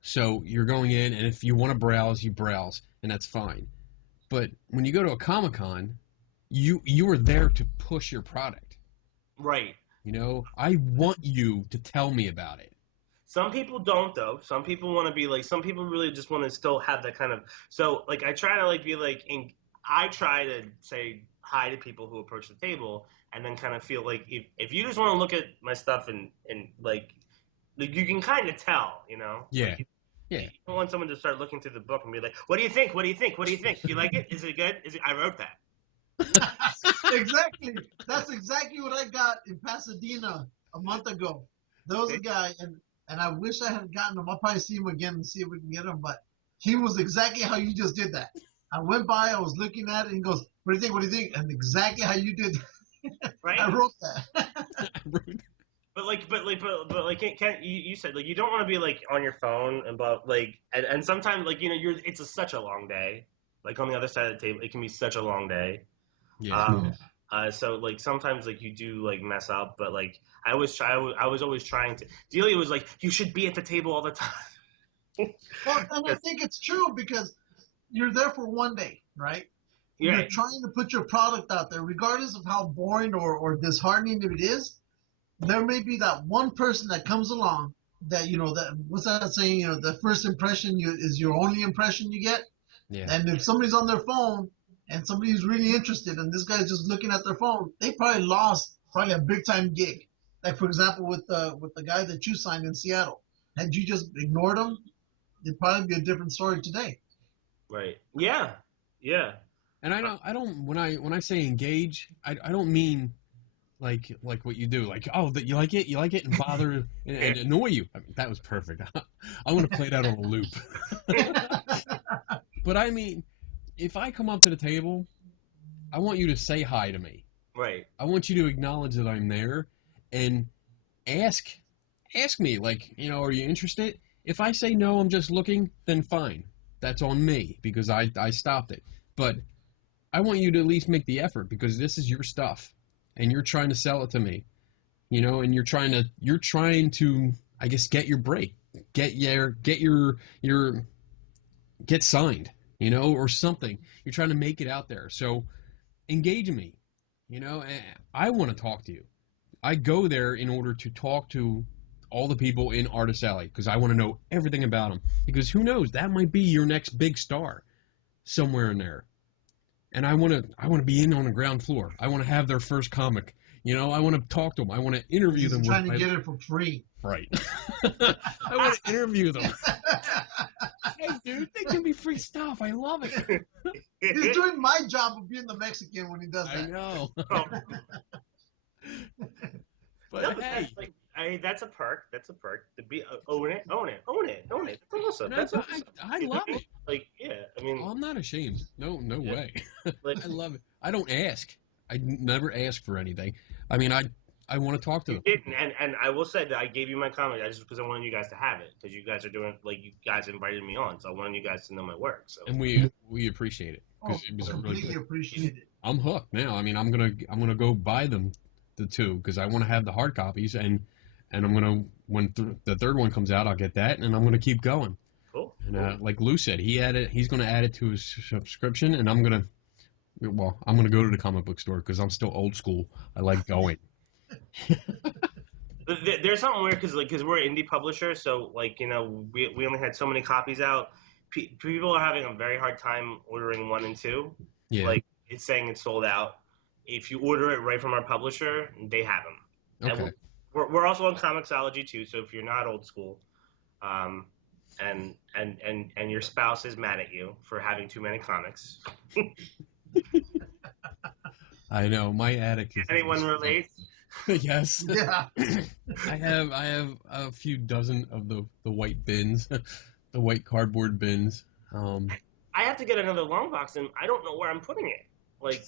so you're going in, and if you want to browse, you browse, and that's fine. But when you go to a Comic-Con, you are there to push your product, right? I want you to tell me about it. Some people don't, though. Some people want to be like, some people really just want to still have that kind of, so like I try to like be like, I try to say hi to people who approach the table and then kind of feel like if you just want to look at my stuff and like you can kind of tell, Yeah. Like, yeah. You don't want someone to start looking through the book and be like, what do you think? What do you think? What do you think? Do you like it? Is it good? I wrote that. Exactly. That's exactly what I got in Pasadena a month ago. There was a guy, and I wish I had gotten him. I'll probably see him again and see if we can get him. But he was exactly how you just did that. I went by, I was looking at it, and he goes, "What do you think? What do you think?" And exactly how you did that. Right. I wrote that. But Ken, you said like you don't want to be like on your phone about like and sometimes like it's such a long day. Like on the other side of the table, it can be such a long day. Yeah. So like sometimes like you do like mess up, but like I was always trying to. Delia was like, you should be at the table all the time. Well, and I think it's true because you're there for one day, right? Yeah. You're trying to put your product out there, regardless of how boring or disheartening it is. There may be that one person that comes along that that what's that saying? The first impression is your only impression you get. Yeah. And if somebody's on their phone and somebody's really interested and this guy's just looking at their phone, they probably lost a big time gig. Like for example with the guy that you signed in Seattle. Had you just ignored him, it'd probably be a different story today. Right. Yeah. Yeah. And I don't when I say engage, I don't mean like what you do, like, oh, that you like it and bother and annoy you. I mean, that was perfect. I want to play that on a loop. But I mean, if I come up to the table, I want you to say hi to me. Right. I want you to acknowledge that I'm there and ask me, like, are you interested? If I say no, I'm just looking, then fine. That's on me because I stopped it. But I want you to at least make the effort because this is your stuff and you're trying to sell it to me, and you're trying to, I guess, get your break, get signed, or something. You're trying to make it out there. So engage me, I want to talk to you. I go there in order to talk to all the people in Artist Alley because I want to know everything about them. Because who knows, that might be your next big star somewhere in there. And I want to be in on the ground floor. I want to have their first comic. I want to talk to them. I want to interview them. He's trying to get it for free. Right. I want to interview them. Hey, dude, they give me free stuff. I love it. He's doing my job of being the Mexican when he does that. I know. But No, hey, that's a perk. That's a perk. To be own it. That's awesome. I love it. Like, yeah, I mean, I'm not ashamed. No way. Like, I love it. I don't ask. I never ask for anything. I mean, I want to talk to them. you didn't, and I will say that I gave you my comment just because I wanted you guys to have it because you guys are doing, like, you guys invited me on, so I wanted you guys to know my work. So. And we appreciate it because it was completely really good. appreciate it. I'm hooked now. I mean, I'm gonna go buy them, the two, because I want to have the hard copies, and I'm gonna when the third one comes out, I'll get that, and I'm gonna keep going. Cool. And like Lou said, he's gonna add it to his subscription, and I'm gonna go to the comic book store because I'm still old school. I like going. There's something weird because we're an indie publisher, so we only had so many copies out. People are having a very hard time ordering 1 and 2. Yeah. Like, it's saying it's sold out. If you order it right from our publisher, they have them. Okay. And we're also on Comixology too, so if you're not old school, and your spouse is mad at you for having too many comics. I know my attic. Anyone relate? Yes. Yeah. I have a few dozen of the white bins, the white cardboard bins. I have to get another long box, and I don't know where I'm putting it. Like,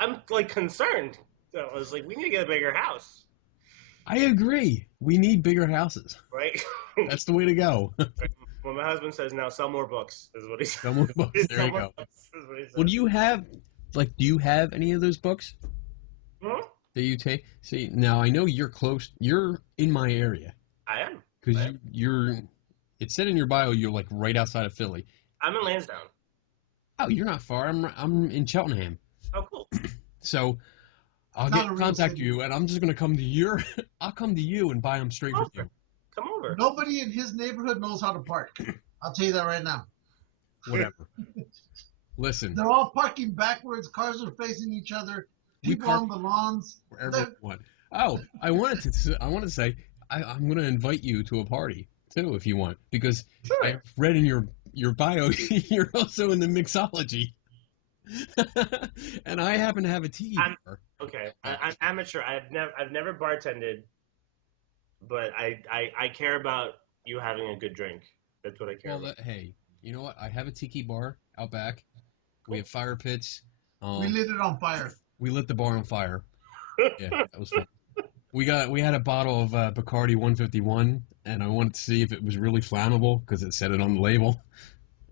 I'm like concerned. So I was like, we need to get a bigger house. I agree. We need bigger houses. Right? That's the way to go. Well, my husband says now, sell more books, is what he says. Sell more books. There you go. Well, do you have any of those books that you take? See, now I know you're close. You're in my area. I am. Because it said in your bio you're like right outside of Philly. I'm in Lansdowne. Oh, you're not far. I'm in Cheltenham. Oh, cool. So I'll contact you, and I'm just gonna come to I'll come to you and buy them straight with you. Come over. Nobody in his neighborhood knows how to park. I'll tell you that right now. Whatever. Listen. They're all parking backwards. Cars are facing each other. People on the lawns. Wherever you want. Oh, I wanted to say I'm gonna invite you to a party too if you want, because sure. I read in your bio you're also in the mixology. And I happen to have a tea. Okay, I'm amateur. I've never bartended, but I care about you having a good drink. That's what I care about. Hey, you know what? I have a tiki bar out back. We have fire pits. We lit it on fire. We lit the bar on fire. Yeah, that was fun. We had a bottle of Bacardi 151, and I wanted to see if it was really flammable because it said it on the label,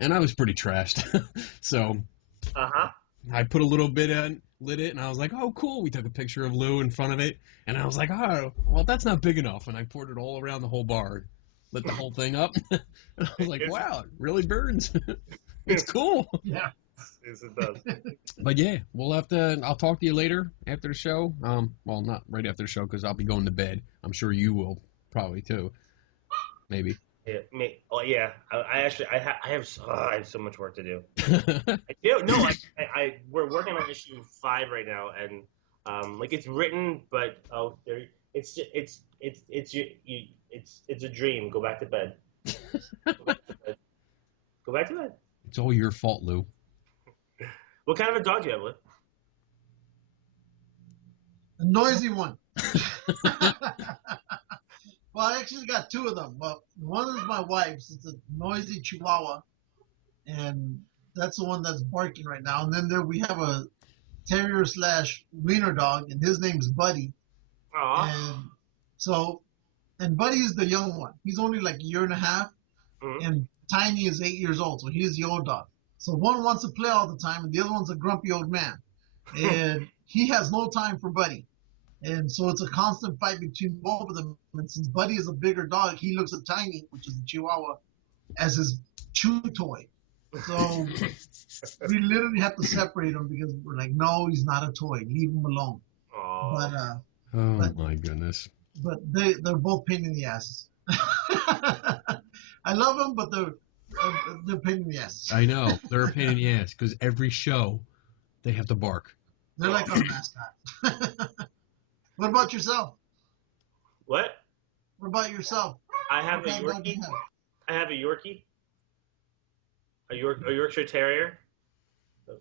and I was pretty trashed. So I put a little bit in, lit it, and I was like, oh, cool. We took a picture of Lou in front of it, and I was like, oh, well, that's not big enough, and I poured it all around the whole bar, lit the whole thing up, and I was like, wow, it really burns. It's cool. Yeah. Yes, it does. But yeah, I'll talk to you later after the show. Well, not right after the show because I'll be going to bed. I'm sure you will probably too. Maybe. Yeah, oh yeah. I have so much work to do. I do. No, we're working on issue 5 right now, and like it's written, but it's a dream. Go back to bed. Go back to bed. It's all your fault, Lou. What kind of a dog do you have, Lou? A noisy one. Well, I actually got two of them, but one is my wife's. It's a noisy Chihuahua, and that's the one that's barking right now. And then we have a terrier / wiener dog, and his name's Buddy. Aww. And Buddy is the young one. He's only like a year and a half, and Tiny is 8 years old, so he's the old dog. So one wants to play all the time, and the other one's a grumpy old man, and he has no time for Buddy. And so it's a constant fight between both of them. And since Buddy is a bigger dog, he looks at Tiny, which is a Chihuahua, as his chew toy. So we literally have to separate them because we're like, no, he's not a toy. Leave him alone. Aww. But my goodness. But they're both pain in the asses. I love them, but they're pain in the ass. I know. They're a pain in the ass because every show they have to bark. They're like our mascot. What about yourself? What? What about yourself? I have a Yorkie. I have a Yorkie. A Yorkshire Terrier.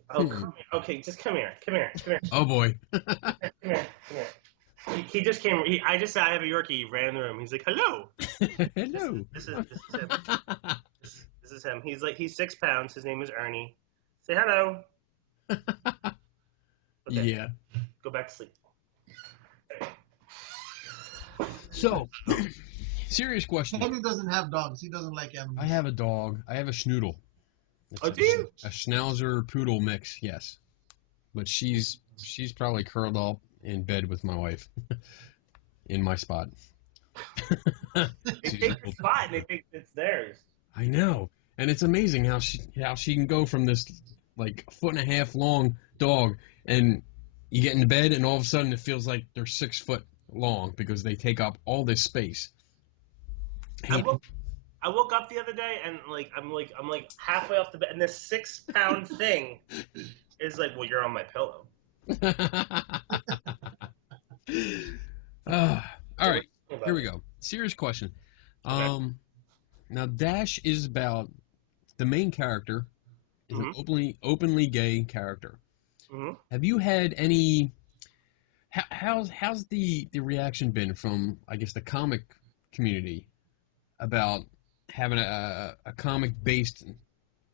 Oh, come here. Okay, just come here. Come here. Come here. Oh boy. Come here. He just came. I just said I have a Yorkie. He ran in the room. He's like, "Hello." Hello. This is him. This is him. He's 6 pounds. His name is Ernie. Say hello. Okay. Yeah. Go back to sleep. So, serious question. Tony doesn't have dogs. He doesn't like animals. I have a dog. I have a schnoodle. Oh, do you? A schnauzer poodle mix, yes. But she's probably curled up in bed with my wife in my spot. They take your spot and they think it's theirs. I know. And it's amazing how she can go from this like 1.5 long dog and you get into bed and all of a sudden it feels like they're 6 foot long because they take up all this space. I woke up the other day and I'm halfway off the bed and this 6 pound thing is like, well, you're on my pillow. All right, here we go. Serious question. Okay. Now Dash is about the main character is an openly gay character. Mm-hmm. Have you had any? How's the reaction been from, I guess, the comic community about having a comic based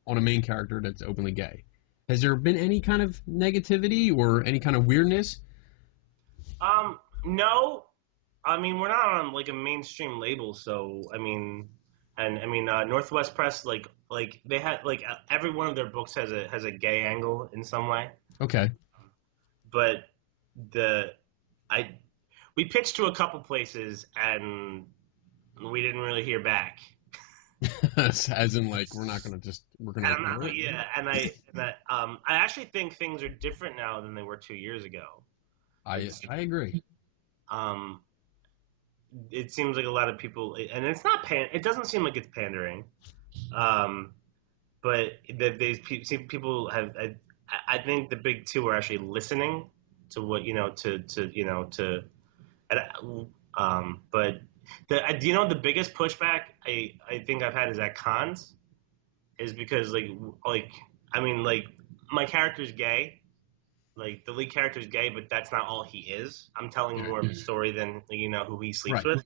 on a main character that's openly gay? Has there been any kind of negativity or any kind of weirdness? No. I mean, we're not on like a mainstream label, so I mean, Northwest Press like they had like every one of their books has a gay angle in some way. Okay. But we pitched to a couple places and we didn't really hear back. As in, like, we're gonna. Yeah, and I actually think things are different now than they were 2 years ago. I agree. It seems like a lot of people, and it's not it doesn't seem like it's pandering. But people have. I think the big two are actually listening to what but the biggest pushback I think I've had is at cons is because my character's gay, like the lead character's gay, but that's not all he is. I'm telling more of a story than who he sleeps with.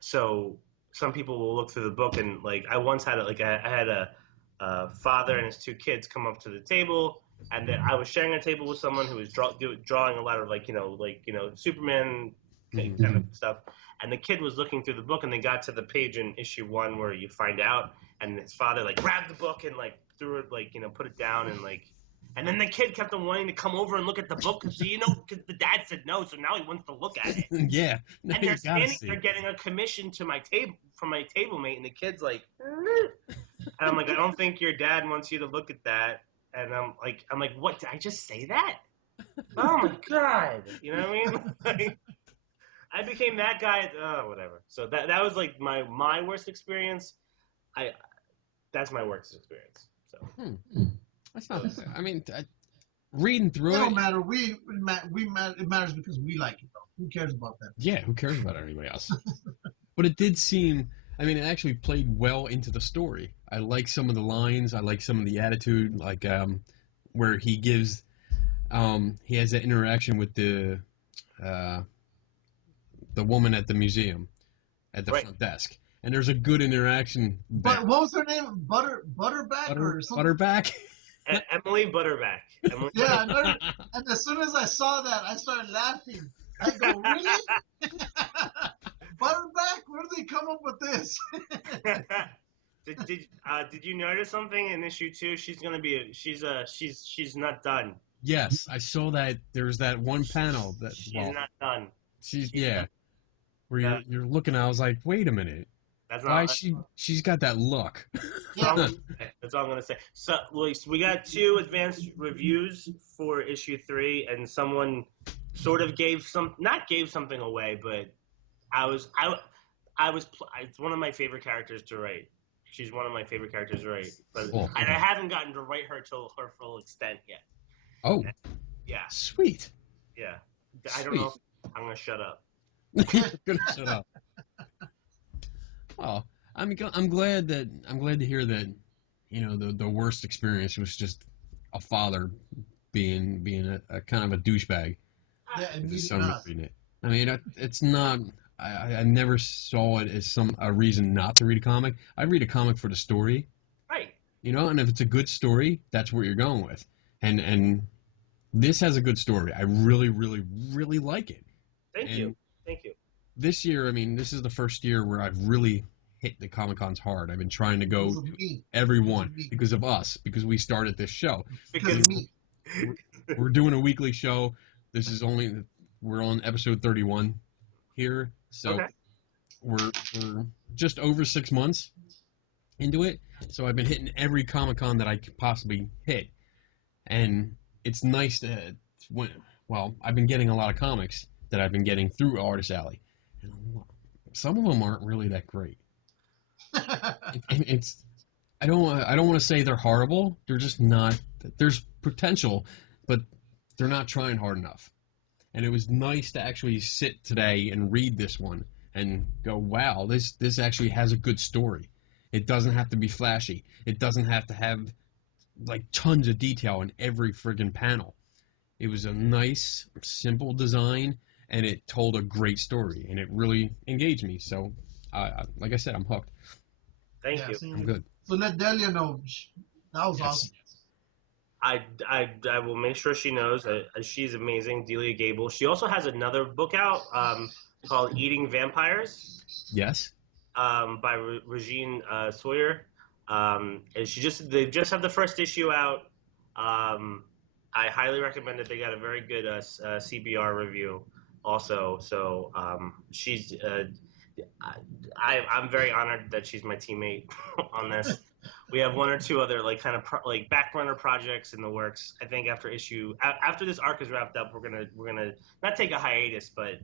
So some people will look through the book and I once had I had a father and his 2 kids come up to the table, and then I was sharing a table with someone who was drawing a lot of Superman kind of stuff, and the kid was looking through the book and they got to the page in issue 1 where you find out, and his father grabbed the book and threw it put it down and then the kid kept on wanting to come over and look at the book because the dad said no, so now he wants to look at it. Yeah. And they're standing there getting a commission to my table from my table mate, and the kid's like, and I'm like, I don't think your dad wants you to look at that. And I'm like, what? Did I just say that? Oh my god! You know what I mean? I became that guy. Whatever. So that was my worst experience. That's my worst experience. So. That's not. I mean, reading through it don't matter. It matters because we like it, though. Who cares about that? Yeah, who cares about anybody else? But it did seem. I mean, it actually played well into the story. I like some of the lines. I like some of the attitude, like where he gives. He has that interaction with the woman at the museum, at the front desk, and there's a good interaction. But what was her name? Butterback or something? Butterback. Emily Butterback. Yeah, and as soon as I saw that, I started laughing. I go, really? Butterback? Where did they come up with this? Did you notice something in issue 2? She's not done. Yes, I saw that. There's that one panel that she's not done. She's where you're looking. I was like, wait a minute. She's got that look. That's all I'm gonna say. So we got 2 advanced reviews for issue 3, and someone sort of not gave something away, but it's one of my favorite characters to write. She's one of my favorite characters to write, and I haven't gotten to write her to her full extent yet. Oh, yeah, sweet. Yeah, I don't know. I'm gonna shut up. Gonna shut up. Well, I'm glad to hear that. You know, the worst experience was just a father being a kind of a douchebag. Yeah, and his son was reading it. I mean, it's not. I never saw it as a reason not to read a comic. I read a comic for the story. Right. You know, and if it's a good story, that's what you're going with. And this has a good story. I really, really, really like it. Thank you. This year, I mean, this is the first year where I've really hit the Comic-Cons hard. I've been trying to go to every one because of us, because we started this show. Because me. We're doing a weekly show. We're on episode 31 here. So we're just over 6 months into it. So I've been hitting every Comic-Con that I could possibly hit. And it's nice I've been getting a lot of comics that I've been getting through Artist Alley. And some of them aren't really that great. And I don't want to say they're horrible. They're just not. There's potential, but they're not trying hard enough. And it was nice to actually sit today and read this one and go, wow, this actually has a good story. It doesn't have to be flashy. It doesn't have to have like tons of detail in every friggin' panel. It was a nice, simple design, and it told a great story, and it really engaged me. So, like I said, I'm hooked. Thank you. I'm good. So let Delia know. That was awesome. I will make sure she knows that she's amazing, Delia Gable. She also has another book out called Eating Vampires. Yes. By Regine Sawyer. And they just have the first issue out. I highly recommend it. They got a very good CBR review also. So she's I'm very honored that she's my teammate on this. We have 1 or 2 other back burner projects in the works. I think after this arc is wrapped up, we're gonna not take a hiatus, but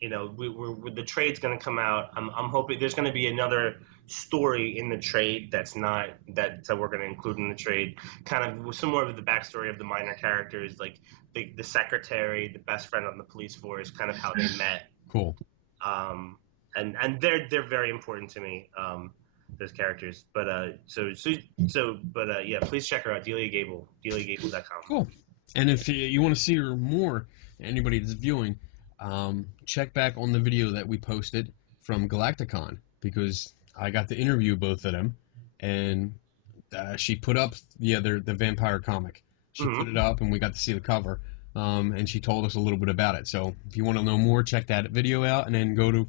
the trade's gonna come out. I'm hoping there's gonna be another story in the trade that we're gonna include in the trade. Kind of some more of the backstory of the minor characters, like the secretary, the best friend on the police force, kind of how they met. Cool. And they're very important to me. Those characters, but yeah, please check her out, Delia Gable, DeliaGable.com. Cool. And if you want to see her more, anybody that's viewing, check back on the video that we posted from Galacticon, because I got to interview both of them, and she put up the vampire comic. She put it up, and we got to see the cover, and she told us a little bit about it. So if you want to know more, check that video out, and then go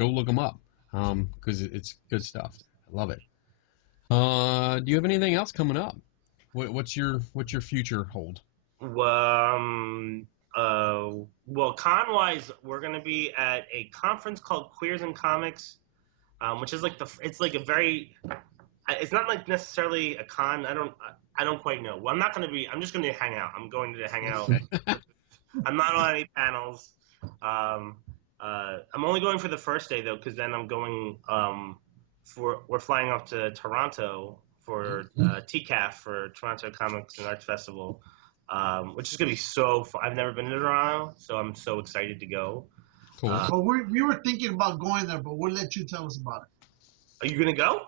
look them up, because it's good stuff. I love it. Do you have anything else coming up? What's your future hold? Well, con-wise, we're going to be at a conference called Queers in Comics, which is it's not like necessarily a con. I don't quite know. Well, I'm just going to hang out. I'm going to hang out. I'm not on any panels. I'm only going for the first day though, because then I'm going, we're flying off to Toronto for TCAF, for Toronto Comics and Arts Festival, which is going to be so fun. I've never been to Toronto, so I'm so excited to go. Cool. Well, we were thinking about going there, but we'll let you tell us about it. Are you going to go?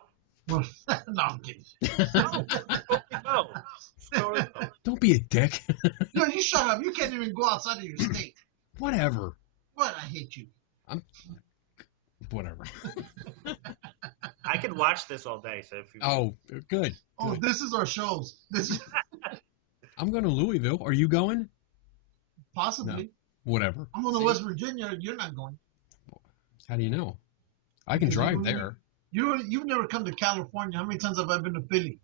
no, I'm kidding. No. Totally no. Don't be a dick. No, you shut up. You can't even go outside of your state. Whatever. What? I hate you. Whatever. I could watch this all day. So if you Oh, good. Oh, this is our shows. This is I'm going to Louisville. Are you going? possibly. Whatever. I'm going to West Virginia. You're not going. How do you know? I can drive there. You've never come to California. How many times have I been to Philly?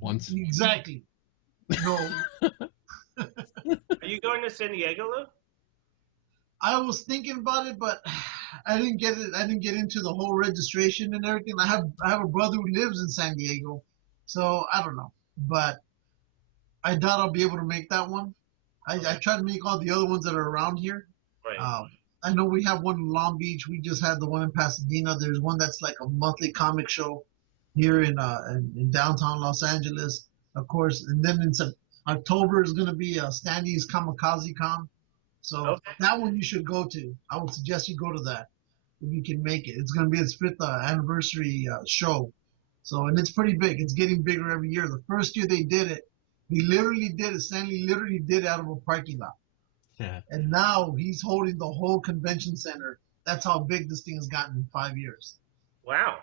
Once. Exactly. No. are you going to San Diego, Lou? I was thinking about it, but I didn't get it. I didn't get into the whole registration and everything. I have a brother who lives in San Diego, so I don't know. But I doubt I'll be able to make that one. I try to make all the other ones that are around here. Right. I know we have one in Long Beach. We just had the one in Pasadena. There's one that's like a monthly comic show here in downtown Los Angeles, of course. And then in October is going to be Standy's Kamikaze Con. So Okay. that one you should go to. I would suggest you go to that if you can make it. It's going to be its 5th anniversary show. So, and it's pretty big. It's getting bigger every year. The first year they did it, Stanley literally did it out of a parking lot. Yeah. And now he's holding the whole convention center. That's how big this thing has gotten in 5 years. Wow.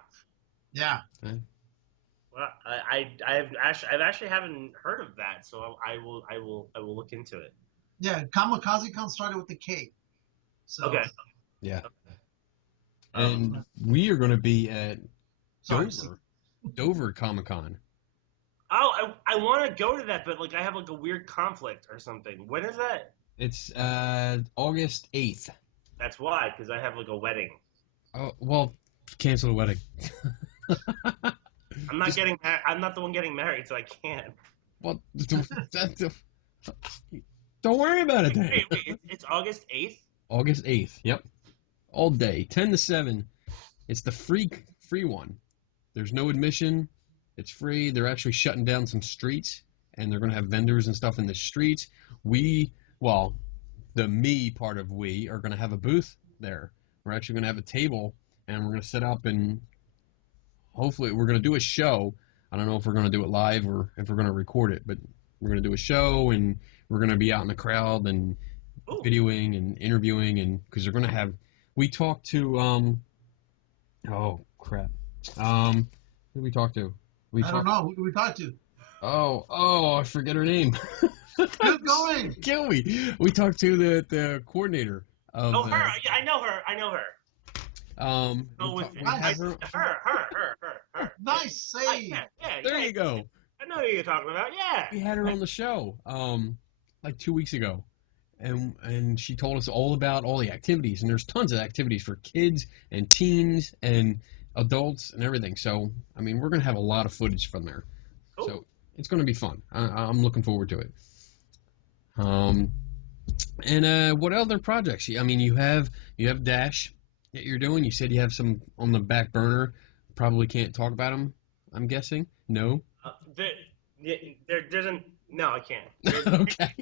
Yeah. Okay. Well, I've actually haven't heard of that, so I will look into it. Yeah. Kamikaze Con started with the K. So, Okay. Yeah. And we are going to be at Sorry. Dover Comic-Con. Oh, I want to go to that, but like I have like a weird conflict or something. When is that? It's August 8th. That's why, because I have like a wedding. Oh, well, cancel the wedding. I'm not getting married. I'm not the one getting married, so I can't. Well, don't worry about it then. Wait, it's August 8th? August 8th, yep. All day, 10 to 7. It's the free one. There's no admission. It's free. They're actually shutting down some streets, and they're going to have vendors and stuff in the streets. The me part of we are going to have a booth there. We're actually going to have a table, and we're going to set up, and hopefully we're going to do a show. I don't know if we're going to do it live or if we're going to record it, but we're going to do a show, and we're going to be out in the crowd and videoing and interviewing, and because they're going to have. We talked to oh crap, who did we talk to? I don't know. Who do we talk to? Oh, I forget her name. Keep going. Kill me. We talked to the coordinator of. Oh, her. Yeah, I know her. Her. Nice save. Yeah, there you go. I know who you're talking about. Yeah. We had her on the show like 2 weeks ago, and she told us all about all the activities, and there's tons of activities for kids and teens and adults and everything. So I mean, we're gonna have a lot of footage from there. Cool. So it's gonna be fun. I'm looking forward to it. And what other projects? I mean, you have Dash that you're doing. You said you have some on the back burner. Probably can't talk about them, I'm guessing. No? No, I can't. Okay.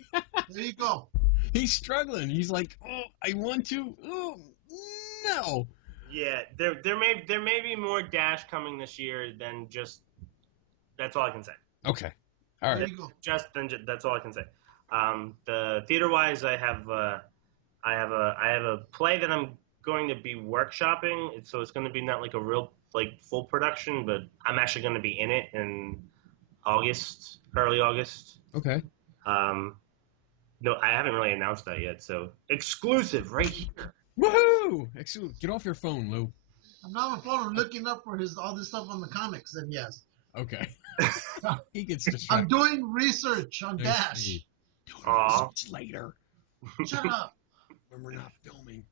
There you go. He's struggling. He's like, oh, I want to. Oh, no. Yeah, there may be more Dash coming this year than just. That's all I can say. Okay. All right. There you go. That's all I can say. The theater wise, I have a play that I'm going to be workshopping. So it's going to be not like a real full production, but I'm actually going to be in it in August, early August. Okay. No, I haven't really announced that yet. So exclusive right here. Woohoo! Get off your phone, Lou. I'm not on my phone. I'm looking up for all this stuff on the comics. Then yes. Okay. He gets distracted. I'm doing research on Dash. Do research later. Shut up. When we're not filming.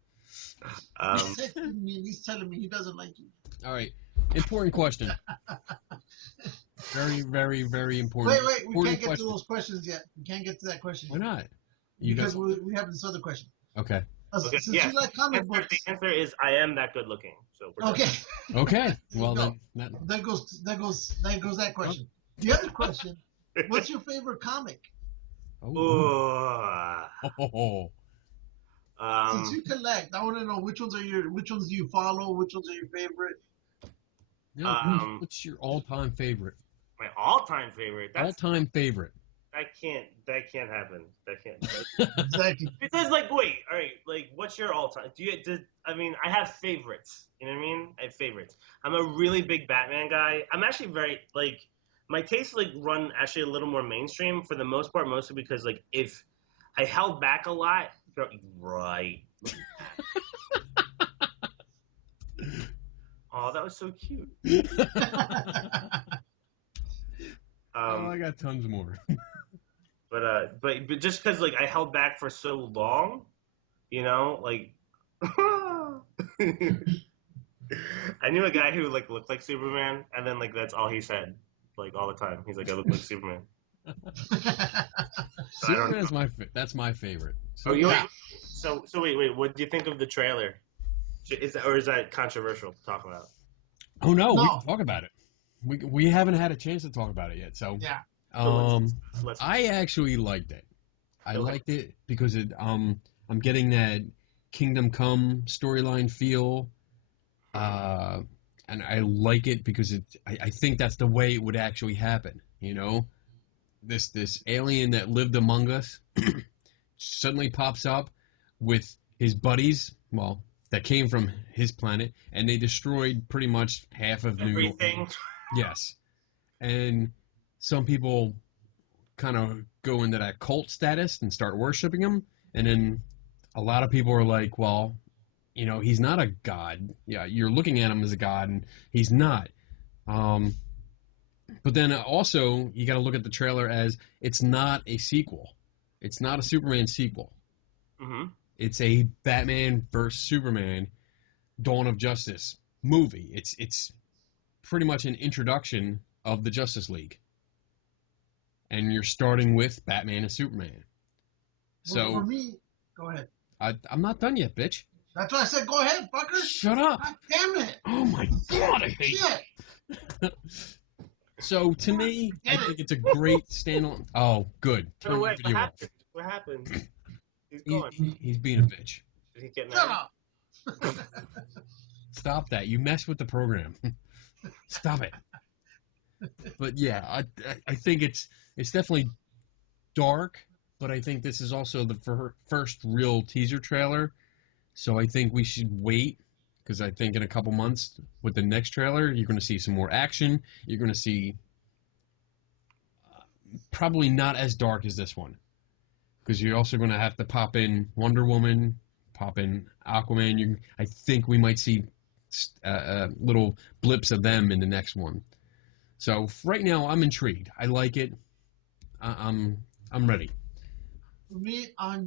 He's telling me he doesn't like you. All right. Important question. Very, very, very important. Wait. We can't get to those questions yet. We can't get to that question Why yet. not? Because we have this other question. Okay. Okay, Since yeah. you like comic books. The answer is I am that good looking. So we're Okay. Okay. Well No. then. There goes that question. The other question: what's your favorite comic? Oh. Since you collect, I want to know which ones do you follow, which ones are your favorite. No, what's your all-time favorite? My all-time favorite. All-time favorite. That can't happen. That can't. Exactly. Because like, wait, all right, like, what's your all-time? I mean, I have favorites. You know what I mean? I have favorites. I'm a really big Batman guy. I'm actually very like my tastes like run actually a little more mainstream for the most part, mostly because like if I held back a lot, right. Oh, that was so cute. I got tons more. but just because like I held back for so long, you know, like I knew a guy who like looked like Superman, and then like that's all he said, like all the time. He's like, I look like Superman. Superman is that's my favorite. So, oh, yeah. So wait. What do you think of the trailer? Is that controversial to talk about? Oh no, we can talk about it. We haven't had a chance to talk about it yet. So yeah. I actually liked it. I liked it because I'm getting that Kingdom Come storyline feel, and I like it because I think that's the way it would actually happen. You know, this alien that lived among us suddenly pops up with his buddies. Well, that came from his planet, and they destroyed pretty much half of New York. Yes, and some people kind of go into that cult status and start worshiping him, and then a lot of people are like, well, you know, he's not a god. Yeah, you're looking at him as a god, and he's not. But then also, you got to look at the trailer as it's not a sequel. It's not a Superman sequel. Mm-hmm. It's a Batman vs. Superman Dawn of Justice movie. It's pretty much an introduction of the Justice League. And you're starting with Batman and Superman. So for me, go ahead. I'm not done yet, bitch. That's why I said go ahead, fucker. Shut up. God damn it. Oh my God, I hate it. So to me, I think it's a great standalone. Oh, good. Oh, wait, what happened? He's gone. He's being a bitch. Did he get Shut mad? up. Stop that. You mess with the program. Stop it. But yeah, I think it's definitely dark, but I think this is also the first real teaser trailer. So I think we should wait, because I think in a couple months with the next trailer, you're going to see some more action. You're going to see probably not as dark as this one, because you're also going to have to pop in Wonder Woman, pop in Aquaman. I think we might see little blips of them in the next one. So right now, I'm intrigued. I like it. I'm ready. For me, I'll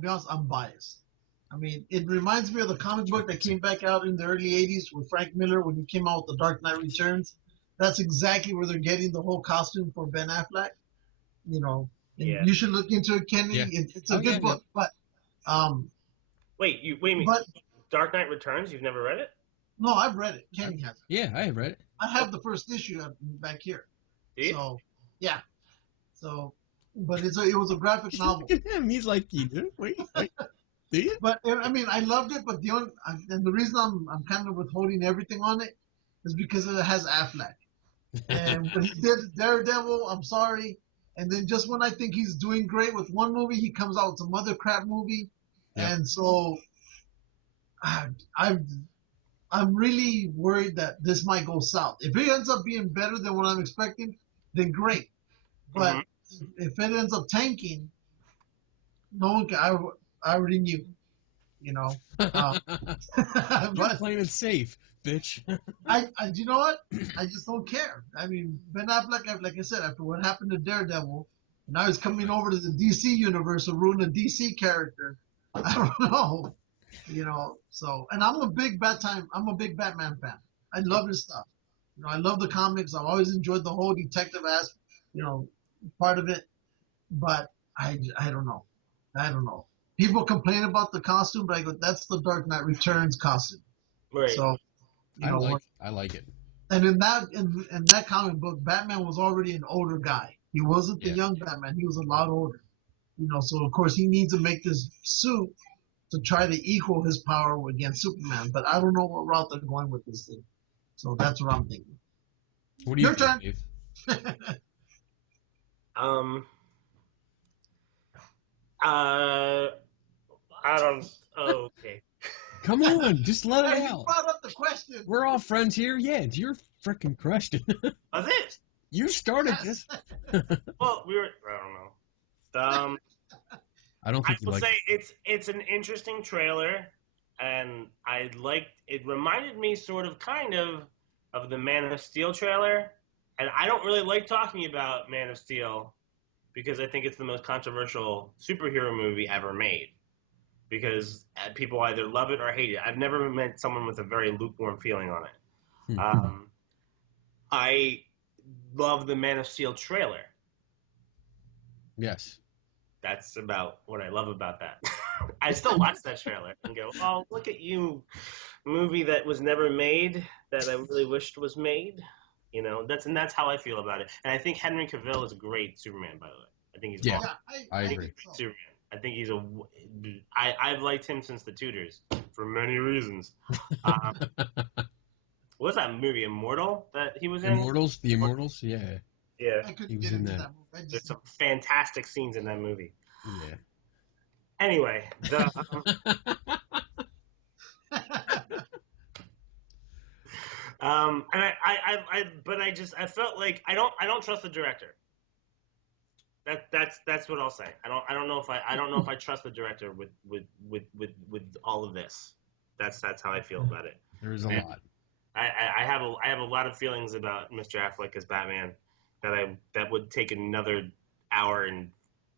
be honest, I'm biased. I mean, it reminds me of the comic book that came back out in the early 80s with Frank Miller when he came out with The Dark Knight Returns. That's exactly where they're getting the whole costume for Ben Affleck. You know, and you should look into it, Kenny. Yeah. It's a good book, but wait a minute. But Dark Knight Returns? You've never read it? no, I've read it. Kenny has it. Yeah, I have read it. I have the first issue back here. So yeah. So, but it was a graphic novel. Look at him. He's like, you do? Wait. Do you? But I mean, I loved it. But the reason I'm kind of withholding everything on it is because it has Affleck. And when he did Daredevil, I'm sorry. And then just when I think he's doing great with one movie, he comes out with some other crap movie. Yeah. And so I'm really worried that this might go south. If it ends up being better than what I'm expecting, then great. But if it ends up tanking, no one can. I already knew, you know. You're playing it safe, bitch. You know what? I just don't care. I mean, Ben Affleck, like I said, after what happened to Daredevil, and now he's coming over to the DC universe to ruin a DC character. I don't know, you know. So, and I'm a big Batman fan. I love his stuff. You know, I love the comics. I've always enjoyed the whole detective aspect, you know, part of it. But I don't know. I don't know. People complain about the costume, but I go, that's the Dark Knight Returns costume. Right. So, I like it. And in that comic book, Batman was already an older guy. He wasn't the young Batman. He was a lot older. You know, so of course he needs to make this suit to try to equal his power against Superman. But I don't know what route they're going with this thing. So that's what I'm thinking. What do you Your think, turn. Dave? I don't. Oh, okay. Come on, just let it Hey, you out. brought up the question. We're all friends here. Yeah, it's your freaking question. Was it? You started Yes. this. Well, we were. I don't know. I don't I think you will like say it's an interesting trailer, and I liked. It reminded me sort of, kind of the Man of Steel trailer, and I don't really like talking about Man of Steel because I think it's the most controversial superhero movie ever made. Because people either love it or hate it. I've never met someone with a very lukewarm feeling on it. it. I love the Man of Steel trailer. Yes. That's about what I love about that. I still watch that trailer and go, "Oh, look at you, movie that was never made that I really wished was made." You know, that's how I feel about it. And I think Henry Cavill is a great Superman, by the way. I think he's Yeah, awesome. I I agree. think so. Superman. I think he's I've liked him since the Tudors for many reasons. What was that movie, Immortal, that he was in? The Immortals, yeah. Yeah. I He couldn't was get in into that. that movie. There's some fantastic scenes in that movie. Yeah. Anyway, and I felt like I don't trust the director. That's what I'll say. I don't know if I trust the director with all of this. That's how I feel about it. There is a lot. I have a lot of feelings about Mr. Affleck as Batman that would take another hour and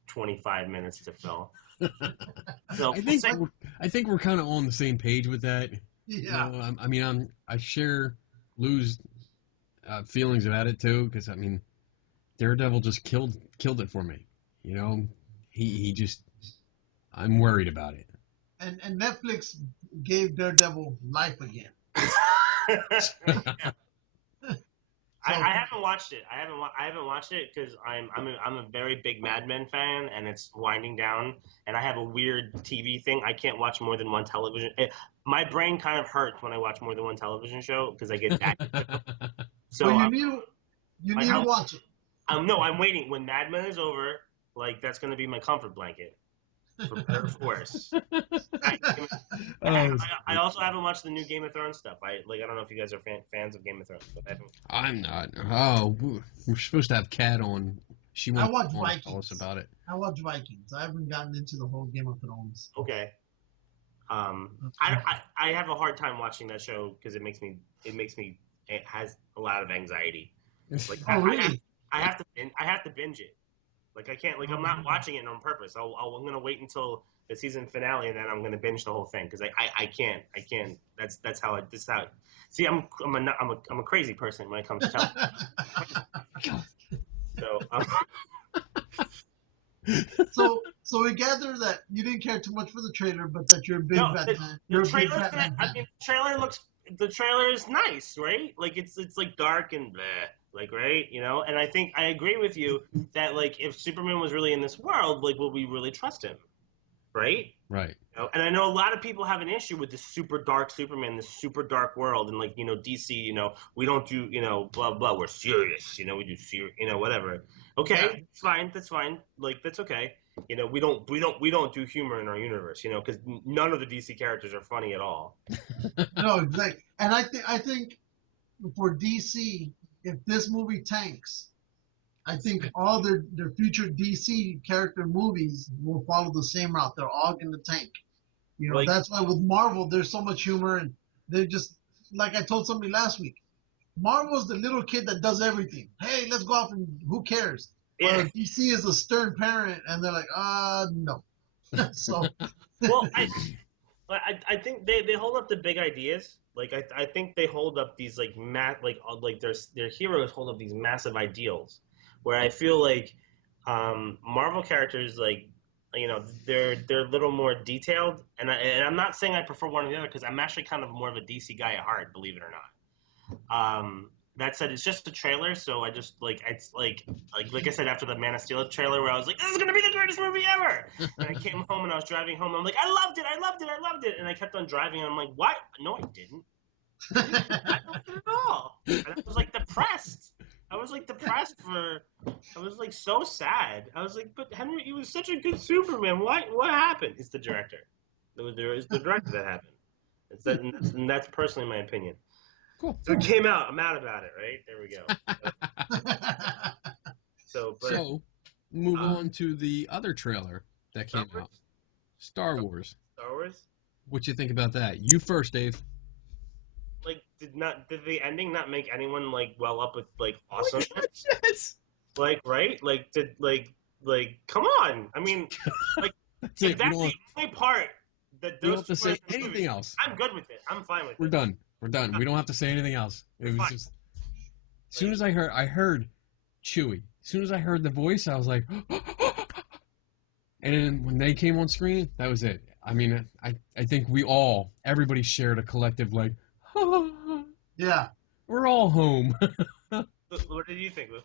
25 minutes to fill. So I think we're kind of on the same page with that. Yeah. You know, I share Lou's feelings about it too, because I mean, Daredevil just killed it for me. You know, he just, I'm worried about it. And Netflix gave Daredevil life again. I haven't watched it. I haven't watched it because I'm a very big Mad Men fan, and it's winding down. And I have a weird TV thing. I can't watch more than one television. My brain kind of hurts when I watch more than one television show because I get that. So well, you need to watch it. No, I'm waiting. When Mad Men is over, like that's going to be my comfort blanket. For better or for worse. I also haven't watched the new Game of Thrones stuff. I don't know if you guys are fans of Game of Thrones, but I haven't. I'm not. Oh, we're supposed to have Kat on. She wants to tell us about it. I watch Vikings. I haven't gotten into the whole Game of Thrones. Okay. I have a hard time watching that show because it has a lot of anxiety. Like, really? I have to binge it. Like I can't. Like I'm not watching it on purpose. I'm gonna wait until the season finale and then I'm gonna binge the whole thing because I can't. That's how. See, I'm a crazy person when it comes to television. So we gather that you didn't care too much for the trailer, but that you're a big Batman. The trailer is nice, right? Like it's like dark and bleh, like, right, you know. And I think I agree with you that like if Superman was really in this world, like would we really trust him, right? Right. You know? And I know a lot of people have an issue with this super dark Superman, this super dark world, and like DC, we don't do blah blah. We're serious, we do serious, whatever. Okay, yeah. That's fine. Like that's okay. We don't do humor in our universe, because none of the DC characters are funny at all. No, exactly. And I think for DC, if this movie tanks, I think all their future DC character movies will follow the same route. They're all going to tank. That's why with Marvel, there's so much humor, and they're just like I told somebody last week. Marvel's the little kid that does everything. Hey, let's go off and who cares? Yeah. DC is a stern parent, and they're like, no. So. Well, I think they hold up the big ideas. Like I think they hold up these like their heroes hold up these massive ideals. Where I feel like Marvel characters they're a little more detailed, and I'm not saying I prefer one or the other because I'm actually kind of more of a DC guy at heart, believe it or not. That said, it's just a trailer, so I just it's like I said after the Man of Steel trailer where I was like, this is gonna be the greatest movie ever. And I came home and I was driving home and I'm like, I loved it, and I kept on driving and I'm like, what? No, I didn't. I don't get it at all. And I was like depressed. I was like so sad. I was like, but Henry, he was such a good Superman. What happened? It's the director. It's the director that happened. And that's personally my opinion. Cool. So it came out. I'm out about it, right? There we go. So, move on to the other trailer that came out. Star Wars. Star Wars? What you think about that? You first, Dave. Like, did the ending not make anyone like well up with like awesome? Yes. Like, right? Like, come on. I mean, like, that's the only part that those. We don't have to say anything else. I'm good with it. I'm fine with it. We're done. We don't have to say anything else. It was just. As soon as I heard Chewie. As soon as I heard the voice, I was like, and then when they came on screen, that was it. I mean, I think everybody shared a collective like, yeah, we're all home. What did you think, Lou?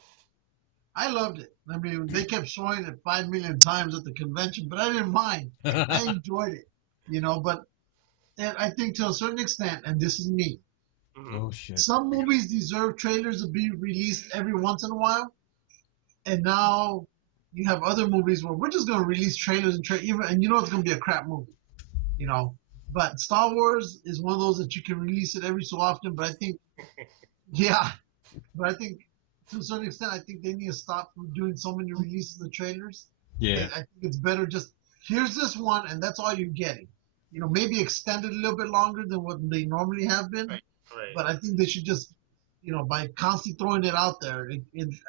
I loved it. I mean, they kept showing it 5 million times at the convention, but I didn't mind. I enjoyed it, but I think to a certain extent, and this is me, oh shit, some movies deserve trailers to be released every once in a while. And now you have other movies where we're just going to release trailers and you know it's going to be a crap movie, But Star Wars is one of those that you can release it every so often. But I think, to a certain extent, I think they need to stop from doing so many releases of trailers. Yeah. I think it's better just, here's this one, and that's all you're getting. Maybe extend it a little bit longer than what they normally have been. Right. But I think they should just, by constantly throwing it out there,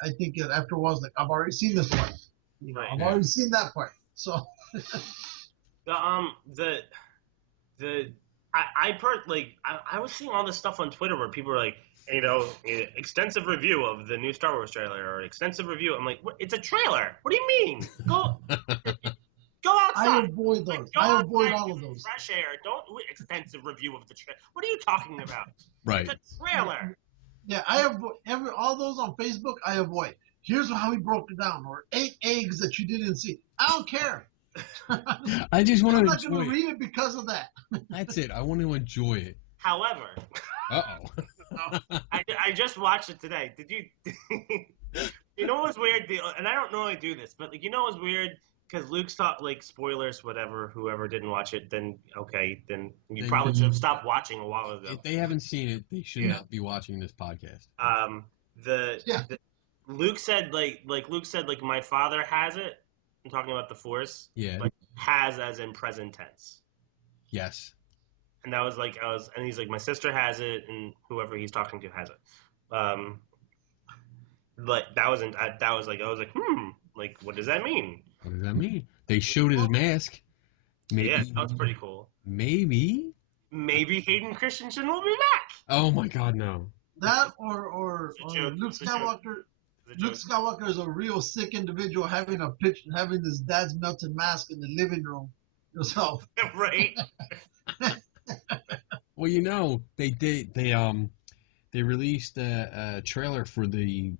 I think after a while, it's like, I've already seen this part. I've already seen that part. So. I was seeing all this stuff on Twitter where people were like, extensive review of the new Star Wars trailer or extensive review. I'm like, it's a trailer. What do you mean? Go outside. I avoid those. I avoid all of those. Fresh air. Don't do extensive review of the trailer. What are you talking about? Right. It's a trailer. Yeah, I avoid all those on Facebook. I avoid. Here's how he broke it down, or 8 eggs that you didn't see. I don't care. I just want to. I'm not going to read it because of that. That's it. I want to enjoy it. However. I just watched it today. Did you? You know what's weird? And I don't normally do this, but you know what's weird? Because Luke's taught spoilers, whatever. Whoever didn't watch it, then you probably should have stopped watching a while ago. If they haven't seen it, they should not be watching this podcast. Luke said Luke said my father has it. I'm talking about the Force. Yeah. Has as in present tense. Yes. And that was and he's like, my sister has it, and whoever he's talking to has it. I was what does that mean? What does that mean? They showed his mask. Maybe, yeah, that was pretty cool. Maybe Hayden Christensen will be back. Oh my God, no. That or Luke Skywalker. Luke Skywalker is a real sick individual having his dad's melted mask in the living room yourself. Right. Well, they released a trailer for the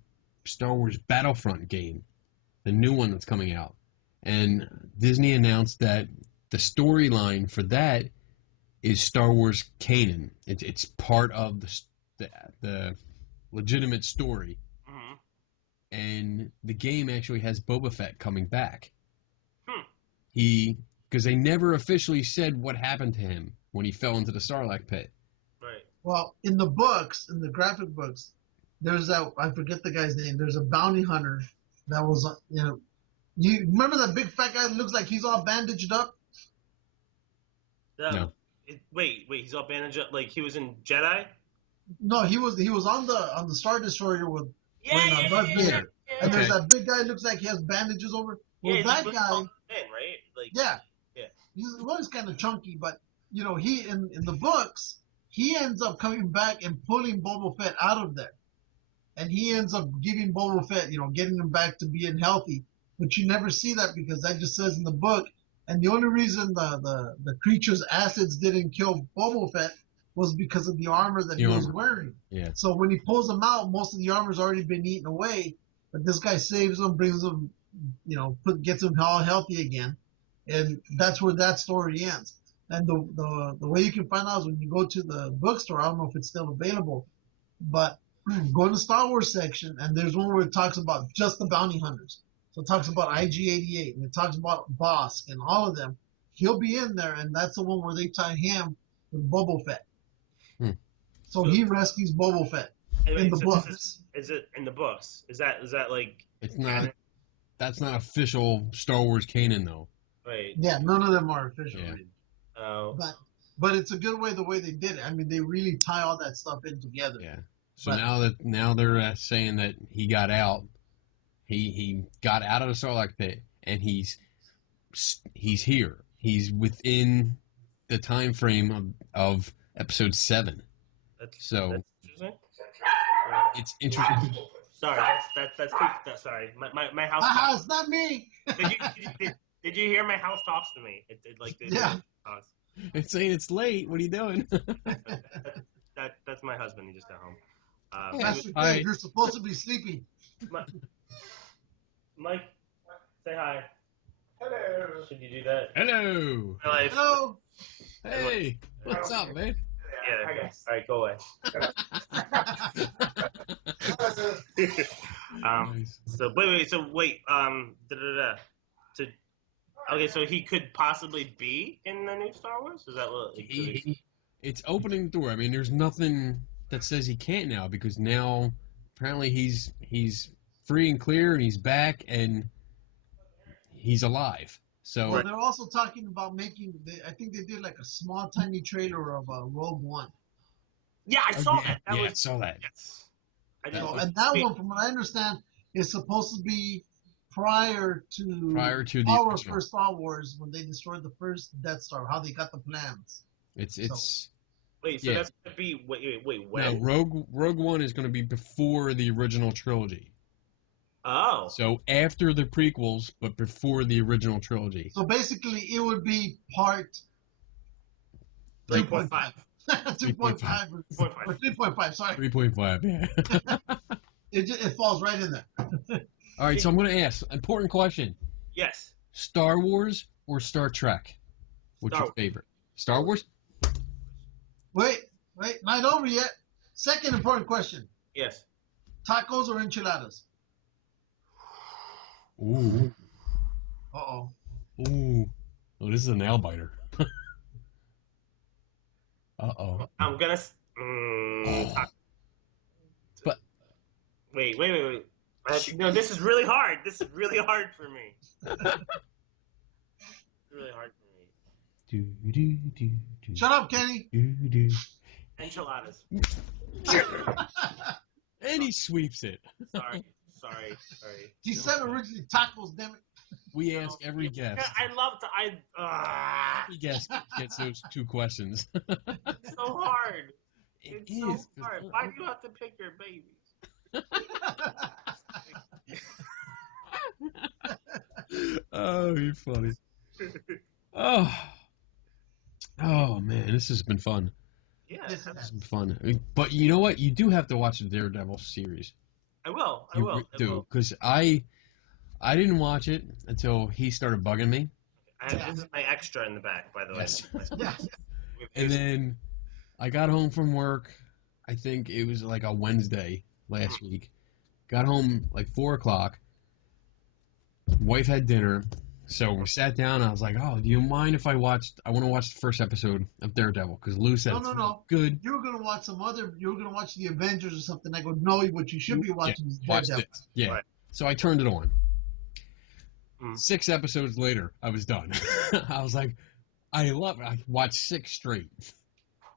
Star Wars Battlefront game, the new one that's coming out. And Disney announced that the storyline for that is Star Wars canon. It's part of the legitimate story. Mm-hmm. And the game actually has Boba Fett coming back. Because they never officially said what happened to him when he fell into the Sarlacc pit. Right. Well, in the books, in the graphic books, there's I forget the guy's name. There's a bounty hunter that was, you remember that big fat guy that looks like he's all bandaged up? No. Wait, he's all bandaged up? Like he was in Jedi? No, he was on the Star Destroyer with Darth Vader. And there's that big guy that looks like he has bandages over. Well, that guy, right? He's kind of chunky, but he in the books he ends up coming back and pulling Boba Fett out of there, and he ends up giving Boba Fett, getting him back to being healthy. But you never see that because that just says in the book. And the only reason the creature's acids didn't kill Boba Fett was because of the armor that he was wearing. Yeah. So when he pulls them out, most of the armor's already been eaten away. But this guy saves them, brings them, gets them all healthy again, and that's where that story ends. And the way you can find out is when you go to the bookstore. I don't know if it's still available, but go in the Star Wars section, and there's one where it talks about just the bounty hunters. So it talks about IG-88, and it talks about Bosk, and all of them. He'll be in there, and that's the one where they tie him with Boba Fett. So he rescues Boba Fett in the books. Is it in the books? Is that like? It's not. That's not official Star Wars canon, though. Right. Yeah, none of them are official. Yeah. Oh. But it's a good way the way they did it. I mean, they really tie all that stuff in together. Yeah. So now they're saying that he got out. He got out of the Sarlacc pit, and he's here. He's within the time frame of episode 7. That's interesting. It's interesting. Sorry, that's sorry. My house. It's not me. Did you hear my house talks to me? Talks. It's saying it's late. What are you doing? That's my husband. He just got home. That's your day. You're supposed to be sleeping. Mike, say hi. Hello. Should you do that? Hello. Hello. Hey. What's up, man? Yeah. Hi, guys. All right, go away. Nice. So wait. Okay, so he could possibly be in the new Star Wars? Is that what? It's opening the door. I mean, there's nothing that says he can't now, because now apparently he's free and clear, and he's back, and he's alive. So well, they're also talking about making. I think they did like a small, tiny trailer of Rogue One. Yeah, I saw that. I saw that. Yes. And that one, from what I understand, is supposed to be prior to the our first Star Wars, when they destroyed the first Death Star. How they got the plans. Wait, so that's gonna be wait. When? No, Rogue One is going to be before the original trilogy. Oh. So after the prequels, but before the original trilogy. So basically, it would be part 3.5. 2.5 or 3.5. Sorry. 3.5. Yeah. It falls right in there. All right, so I'm going to ask important question. Yes. Star Wars or Star Trek? What's your favorite? Star Wars? Wait, not over yet. Second important question. Yes. Tacos or enchiladas? Ooh. Uh-oh. Ooh. Oh, this is a nail biter. Uh-oh. I'm gonna. But. Wait. No, this is really hard. This is really hard for me. Really hard for me. Shut up, Kenny. Enchiladas. And he sweeps it. Sorry. He said originally tacos, damn it. We ask every guest. I love to. Every guest gets those 2 questions. It's so hard. It is is. So hard. Why do you have to pick your babies? Oh, you're funny. Oh man, this has been fun. Yeah, this has been fun. But you know what? You do have to watch the Daredevil series. I will. Because I didn't watch it until he started bugging me. This is my extra in the back, by the way. Yes. And then I got home from work. I think it was like a Wednesday last week. Got home like 4 o'clock. Wife had dinner. So we sat down, and I was like, "Oh, do you mind if I want to watch the first episode of Daredevil?" Because Lou said no. Good. You were gonna watch you were gonna watch the Avengers or something. I go, no, what you should be watching is Daredevil. Yeah. Right. So I turned it on. 6 episodes later, I was done. I was like, I love it. I watched 6 straight.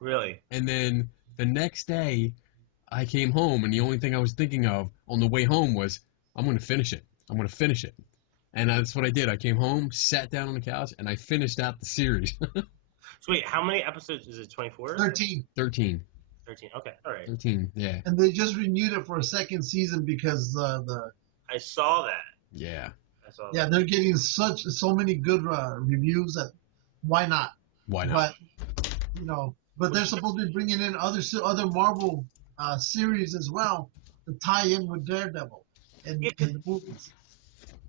Really? And then the next day, I came home, and the only thing I was thinking of on the way home was, I'm going to finish it. And that's what I did. I came home, sat down on the couch, and I finished out the series. So wait, how many episodes is it? 24? 13. 13. 13. Okay, all right. 13. Yeah. And they just renewed it for a second season because I saw that. Yeah. Yeah, they're getting so many good reviews that why not? But but they're supposed to be bringing in other Marvel series as well to tie in with Daredevil and the movies.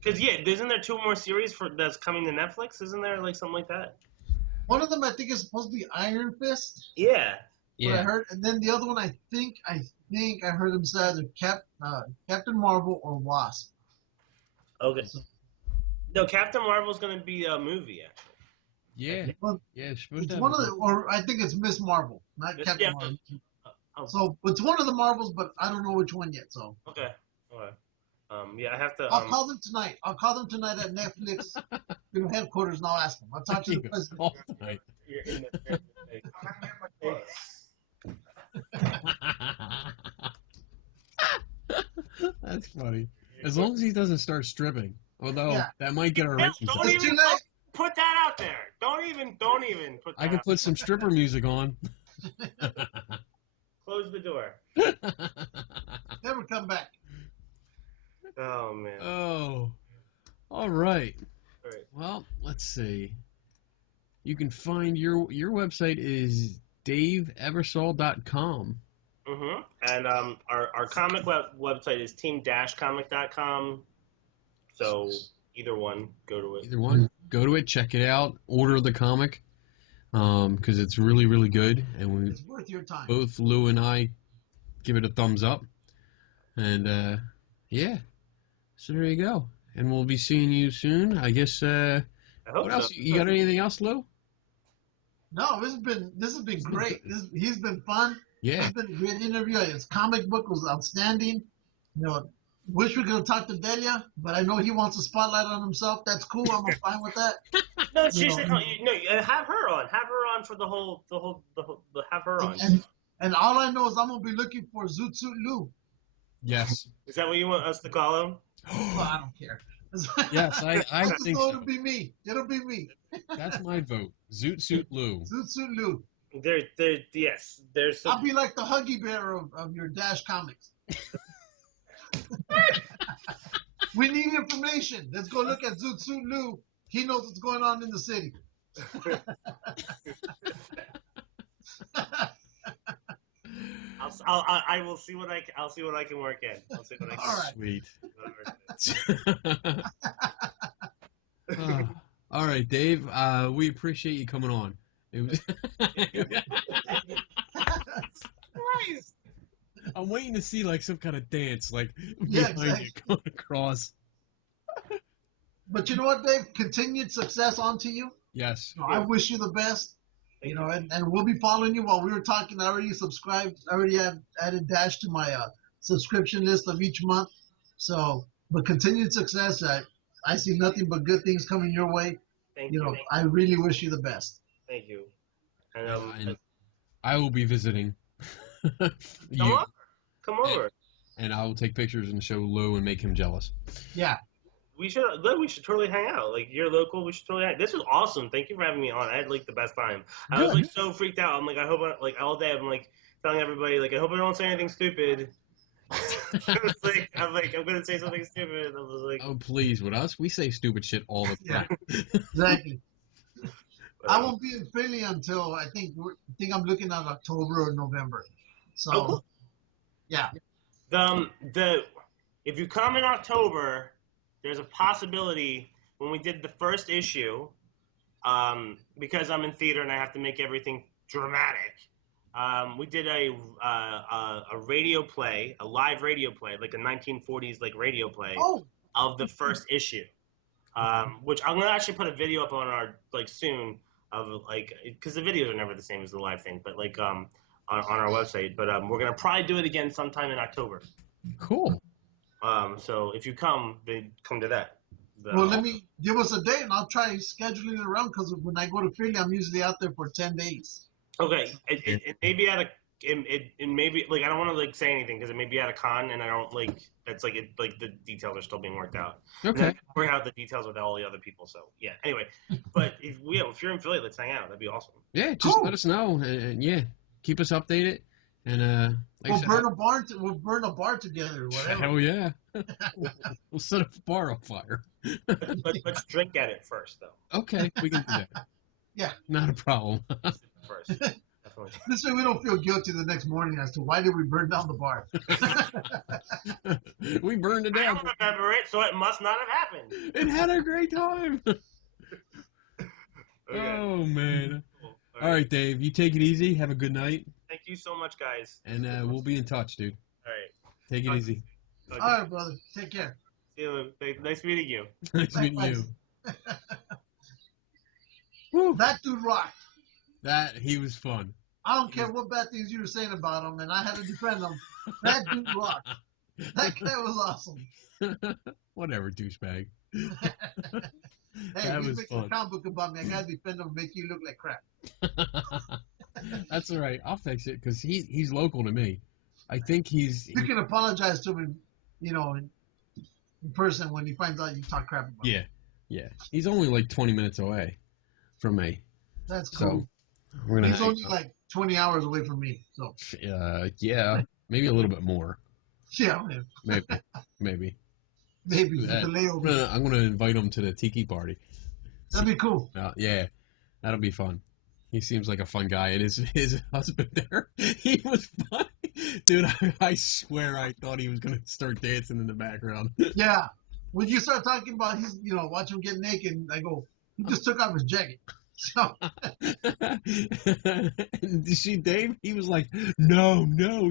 Because isn't there 2 more series that's coming to Netflix? Isn't there like something like that? One of them I think is supposed to be Iron Fist. Yeah. What I Yeah. heard, and then the other one I think I heard him say either Captain Marvel or Wasp. Okay. So, No, Captain Marvel's gonna be a movie actually. Yeah. but Yeah. It's supposed it's to have one of the, or I think it's Miss Marvel, not Yeah. Captain Marvel. Oh, So it's one of the Marvels, but I don't know which one yet. So okay. Okay. Yeah, I have to. I'll call them tonight. I'll call them tonight at Netflix headquarters, and I'll ask them. I'll talk to the president. All night. You're in the. That's funny. As long as he doesn't start stripping. Although Yeah. that might get our Yeah, ratings don't up. It's too even late. put that out there. Don't even put that I can out. put some stripper music on. Close the door. Never come back. Oh man. Oh. All right. All right. Well, let's see. You can find your website is daveebersole.com. And our comic website is team-comic.com. So either one, go to it. Either one, go to it, check it out, order the comic, because it's really, really good, and It's worth your time. both Lou and I give it a thumbs up, and yeah, so there you go, and we'll be seeing you soon. I guess. I hope What else? so. You got anything else, Lou? No, this has been great. He's been fun. Yeah. It's been a great interview. His comic book was outstanding. You know, wish we could have talked to Delia, but I know he wants a spotlight on himself. That's cool. I'm fine with that. No, she You said, know, have her on. Have her on for the whole have her on. And all I know is I'm gonna be looking for Zoot Suit Lou. Yes. Is that what you want us to call him? Well, I don't care. Yes, I just think know so. it'll be me. It'll be me. That's my vote. Zoot Suit Lou. Zoot Suit Lou. There's some. I'll be like the Huggy Bear of your Dash Comics. We need information. Let's go look at Zoot Suit Lou. He knows what's going on in the city. I will see what I'll see what I can work in. I'll see what I can. All right. Sweet. All right, Dave. We appreciate you coming on. It was Christ. I'm waiting to see like some kind of dance, like Yeah, behind exactly. you going across. But you know what, Dave? Continued success on to you. Yes. I wish you the best. You know, and we'll be following you while we were talking. I already subscribed. I already added Dash to my subscription list of each month. So, but continued success. I see nothing but good things coming your way. Thank You know, you. I really wish you the best. Thank you. And, And I will be visiting come you, over. Come over. and I will take pictures and show Lou and make him jealous. Yeah. We should totally hang out. Like, you're local. We should totally hang out. This was awesome. Thank you for having me on. I had like the best time. I was like so freaked out. I'm like, I hope like all day I'm like telling everybody like I hope I don't say anything stupid. I'm gonna say something stupid. I was like, Oh, please, with us, we say stupid shit all the time. Exactly. I won't be in Philly until I think I'm looking at October or November. So, Oh, cool. Yeah. If you come in October, there's a possibility when we did the first issue, because I'm in theater and I have to make everything dramatic. We did a radio play, a live radio play, like a 1940s like radio play of the first issue, which I'm gonna actually put a video up on our like soon of like because the videos are never the same as the live thing, but like on our website. But we're gonna probably do it again sometime in October. Cool. So if you come, then come to that. Well, let me give us a date, and I'll try scheduling it around. Because when I go to Philly, I'm usually out there for 10 days. Okay, it may be at a it may be like I don't want to like say anything because it may be at a con, and I don't like that's like like the details are still being worked out. Okay. Work out the details with all the other people. So yeah. Anyway, but if you're in Philly, let's hang out. That'd be awesome. Yeah, just Cool. let us know, and yeah, keep us updated, and like I We'll said, burn a bar together, or whatever. hell yeah. We'll set a bar on fire. Let's drink at it first, though. Okay, we can do that. Yeah. Not a problem. First, definitely. This way we don't feel guilty the next morning as to why did we burn down the bar. We burned it I down. don't remember it, so it must not have happened. It had a great time. Okay. Oh, man. Cool. All right, Dave. You take it easy. Have a good night. Thank you so much, guys. And we'll be in touch, dude. All right. Take it easy. Okay. All right, brother. Take care. See you. Nice meeting you. Nice meeting you. Woo. That dude rocked. He was fun. I don't care what bad things you were saying about him, and I had to defend him. That dude rocked. That guy was awesome. Whatever, douchebag. Hey, That he's was making fun. a comic book about me. I gotta defend him and make you look like crap. That's all right. I'll fix it because he's local to me. I think he's. You can apologize to him, in person when he finds out you talk crap about him. Yeah. He's only like 20 minutes away from me. That's cool. So we're gonna. He's only like 20 hours away from me. So. Yeah, maybe a little bit more. Yeah. Maybe. Maybe the layover. I'm gonna invite him to the tiki party. That'd be cool. Yeah, that'll be fun. He seems like a fun guy, and his husband there, he was funny. Dude, I swear I thought he was gonna start dancing in the background. Yeah, when you start talking about watch him get naked, I go, he just took off his jacket. So. And you see Dave? He was like, no,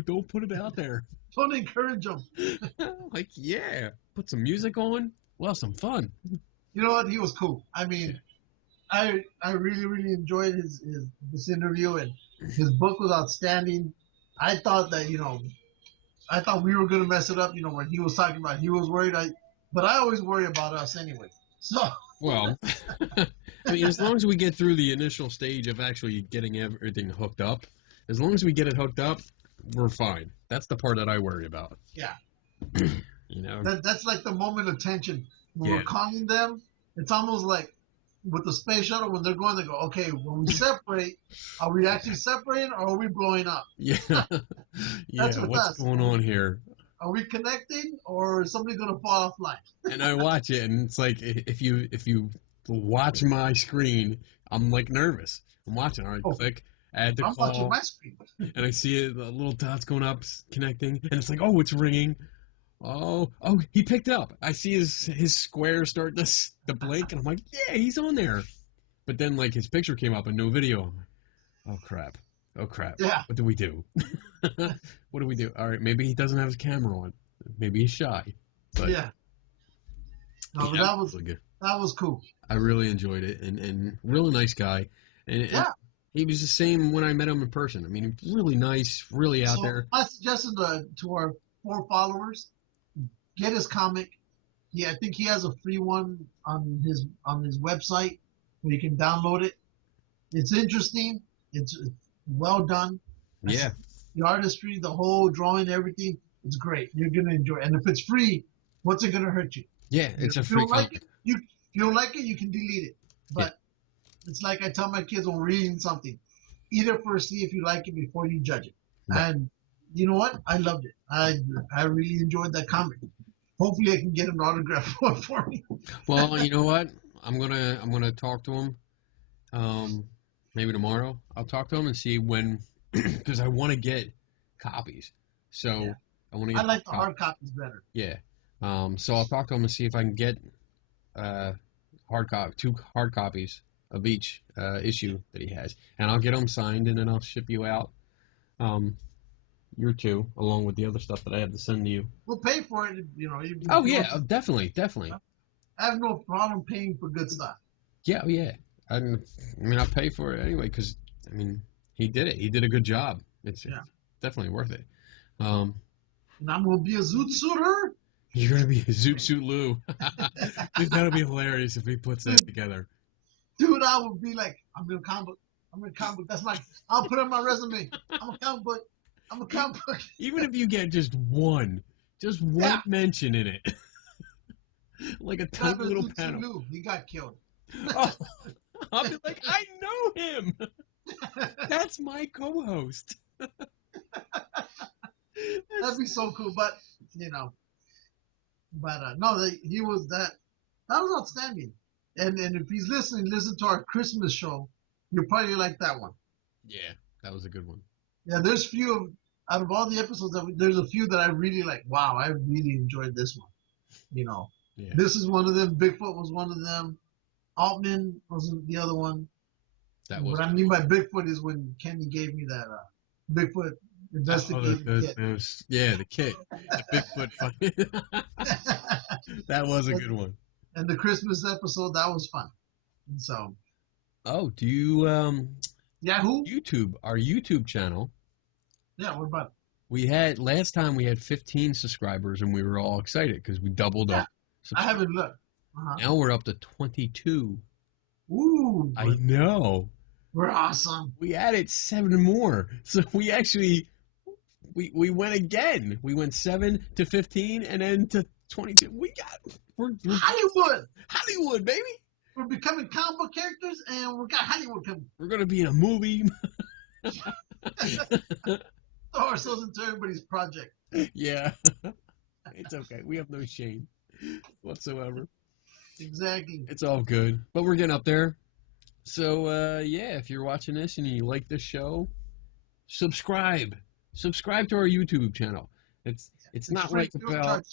don't put it out there. Don't encourage him. Like, yeah, put some music on. Well, some fun. You know what? He was cool. I mean, I really, really enjoyed this interview, and his book was outstanding. I thought that, I thought we were going to mess it up, when he was talking about he was worried. But I always worry about us anyway. So. Well, I mean, as long as we get through the initial stage of actually getting everything hooked up, as long as we get it hooked up, we're fine. That's the part that I worry about. Yeah. That's like the moment of tension. When we're calling them, it's almost like with the space shuttle, when they're going, they go, okay, when we separate, are we actually separating or are we blowing up? Yeah. What's going on here? Are we connecting or is somebody going to fall offline? And I watch it, and it's like, if you watch my screen, I'm like nervous. I'm watching, all right, click, add the I'm call. watching my screen. And I see it, the little dots going up, connecting, and it's like, oh, it's ringing. Oh, he picked up. I see his square start to blink, and I'm like, yeah, he's on there. But then, like, his picture came up and no video. I'm like, oh, crap. Yeah. What do we do? What do we do? All right, maybe he doesn't have his camera on. Maybe he's shy. But, yeah. No, but that was really good. That was cool. I really enjoyed it, and really nice guy. And he was the same when I met him in person. I mean, really nice, really out there. My suggestion to our 4 followers, get his comic. Yeah, I think he has a free one on his website where you can download it. It's interesting. It's well done. Yeah. The artistry, the whole drawing, everything, it's great. You're going to enjoy it. And if it's free, what's it going to hurt you? Yeah, it's a free comic. If you don't like it, you can delete it. But it's like I tell my kids when reading something, eat it first, see if you like it before you judge it. Right. And you know what? I loved it. I really enjoyed that comic. Hopefully I can get an autograph for me. Well, you know what? I'm gonna talk to him. Maybe tomorrow. I'll talk to him and see when, because I want to get copies. So I want to get. I like the hard copies better. Yeah. So I'll talk to him and see if I can get 2 hard copies of each issue that he has, and I'll get them signed, and then I'll ship you out your 2 along with the other stuff that I have to send to you. We'll pay for it, Oh yeah, definitely. I have no problem paying for good stuff. Yeah. I mean, I'll pay for it anyway because I mean, he did it. He did a good job. It's definitely worth it. And I'm gonna be a zoot suiter. You're gonna be a Zoot Suit Lou. Dude, that'll be hilarious if he puts that together. Dude, I would be like, I'm in a comic book. That's I'll put it on my resume. I'm a comic book. Even if you get just one mention in it. Like a tiny little panel. Lou, he got killed. Oh, I'll be like, I know him. That's my co-host. That'd be so cool, but no, he was that was outstanding. And if he's listening, listen to our Christmas show. You'll probably like that one. Yeah, that was a good one. Yeah, there's out of all the episodes there's a few that I really like. Wow, I really enjoyed this one. This is one of them. Bigfoot was one of them. Altman was the other one. That was What I mean by Bigfoot is when Kenny gave me that Bigfoot investigative kit. the kit, the Bigfoot fight. That was a good one. And the Christmas episode, that was fun. And so. Oh, do you Yahoo? YouTube, our YouTube channel? Yeah, what about it? Last time we had 15 subscribers and we were all excited because we doubled up. I haven't looked. Now we're up to 22. Ooh. I know. We're awesome. We added 7 more. So we actually, we went again. We went 7 to 15 and then to 22. We're Hollywood, baby. We're becoming comic book characters and we got Hollywood coming. We're going to be in a movie. Throw ourselves into everybody's project. Yeah. It's okay. We have no shame whatsoever. Exactly. It's all good. But we're getting up there. So, if you're watching this and you like this show, subscribe. Subscribe to our YouTube channel. It's not free. like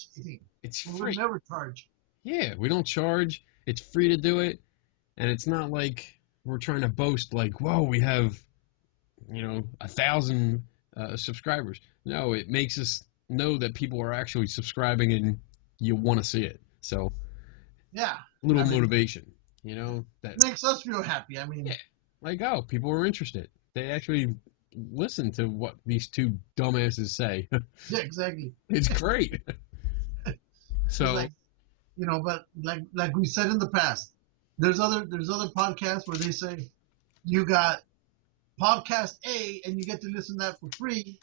it's free. We never charge. Yeah, we don't charge. It's free to do it. And it's not like we're trying to boast like, whoa, we have, 1,000 subscribers. No, it makes us know that people are actually subscribing and you want to see it. So, yeah, a little motivation, that makes us feel happy. Yeah, people are interested. They actually listen to what these two dumbasses say. Yeah, exactly. It's great. So, but like we said in the past, there's other podcasts where they say you got podcast A and you get to listen to that for free,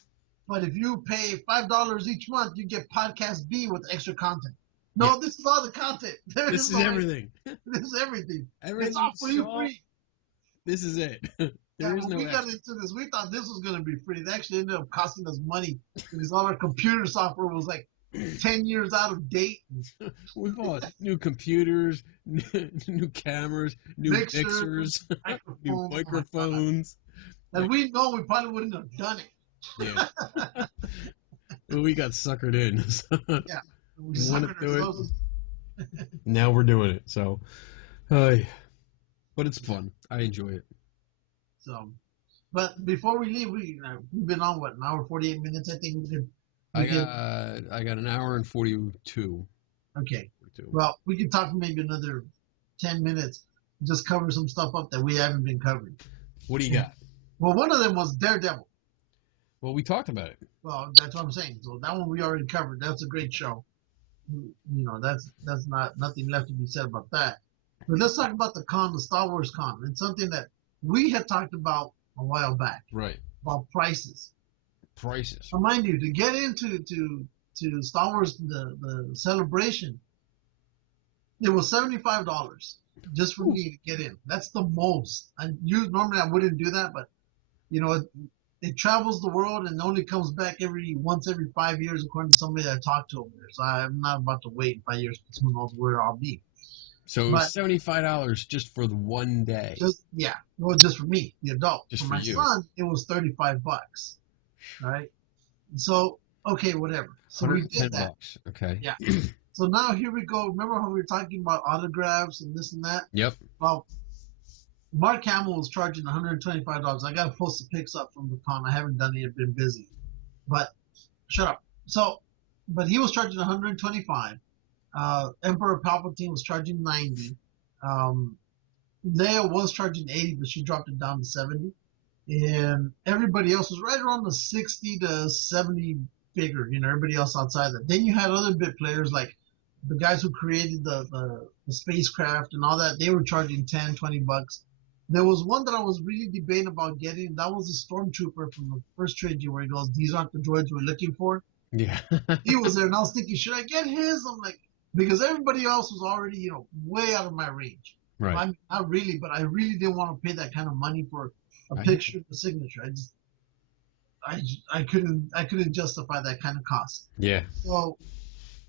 but if you pay $5 each month, you get podcast B with extra content. No, yeah. This is all the content. This is everything. This is everything. Everything it's all for you free. This is it. When we got into this, we thought this was going to be free. It actually ended up costing us money because all our computer software was like 10 years out of date. We bought new computers, new cameras, new mixers, new microphones. And we know we probably wouldn't have done it. Yeah. Well, we got suckered in. Yeah. We suckered ourselves. Now we're doing it. So, but it's fun. I enjoy it. So, but before we leave, we've been on an hour 48 minutes. I think I got an hour and 42. Okay. Well, we could talk for maybe another 10 minutes. Just cover some stuff up that we haven't been covering. What do you got? Well, one of them was Daredevil. Well, we talked about it. Well, that's what I'm saying. So that one we already covered. That's a great show. That's not nothing left to be said about that. But let's talk about the Star Wars con. It's something that we had talked about a while back. Right. About prices. Prices. Remind you to get into to Star Wars the celebration. It was $75 just for me to get in. That's the most. Normally I wouldn't do that, but it travels the world and only comes back once every 5 years, according to somebody that I talked to over there. So I'm not about to wait 5 years because who knows where I'll be. So $75 just for the one day. Just for me, the adult. Just for for my son, it was $35. All right. So okay, whatever. So we did that. $110. Okay. Yeah. So now here we go. Remember how we were talking about autographs and this and that? Yep. Well, Mark Hamill was charging $125. I got to post the pics up from the con. I haven't done it yet. Been busy. But shut up. So, but he was charging $125. Emperor Palpatine was charging $90. Leia was charging $80, but she dropped it down to $70. And everybody else was right around the $60 to $70 figure. Everybody else outside that. Then you had other bit players like the guys who created the spacecraft and all that. They were charging $10, $20. There was one that I was really debating about getting. That was a stormtrooper from the first trilogy where he goes, "These aren't the droids we're looking for." Yeah. He was there, and I was thinking, should I get his? I'm like, because everybody else was already, way out of my range. Right. Well, not really, but I really didn't want to pay that kind of money for a picture, a signature. I couldn't justify that kind of cost. Yeah. So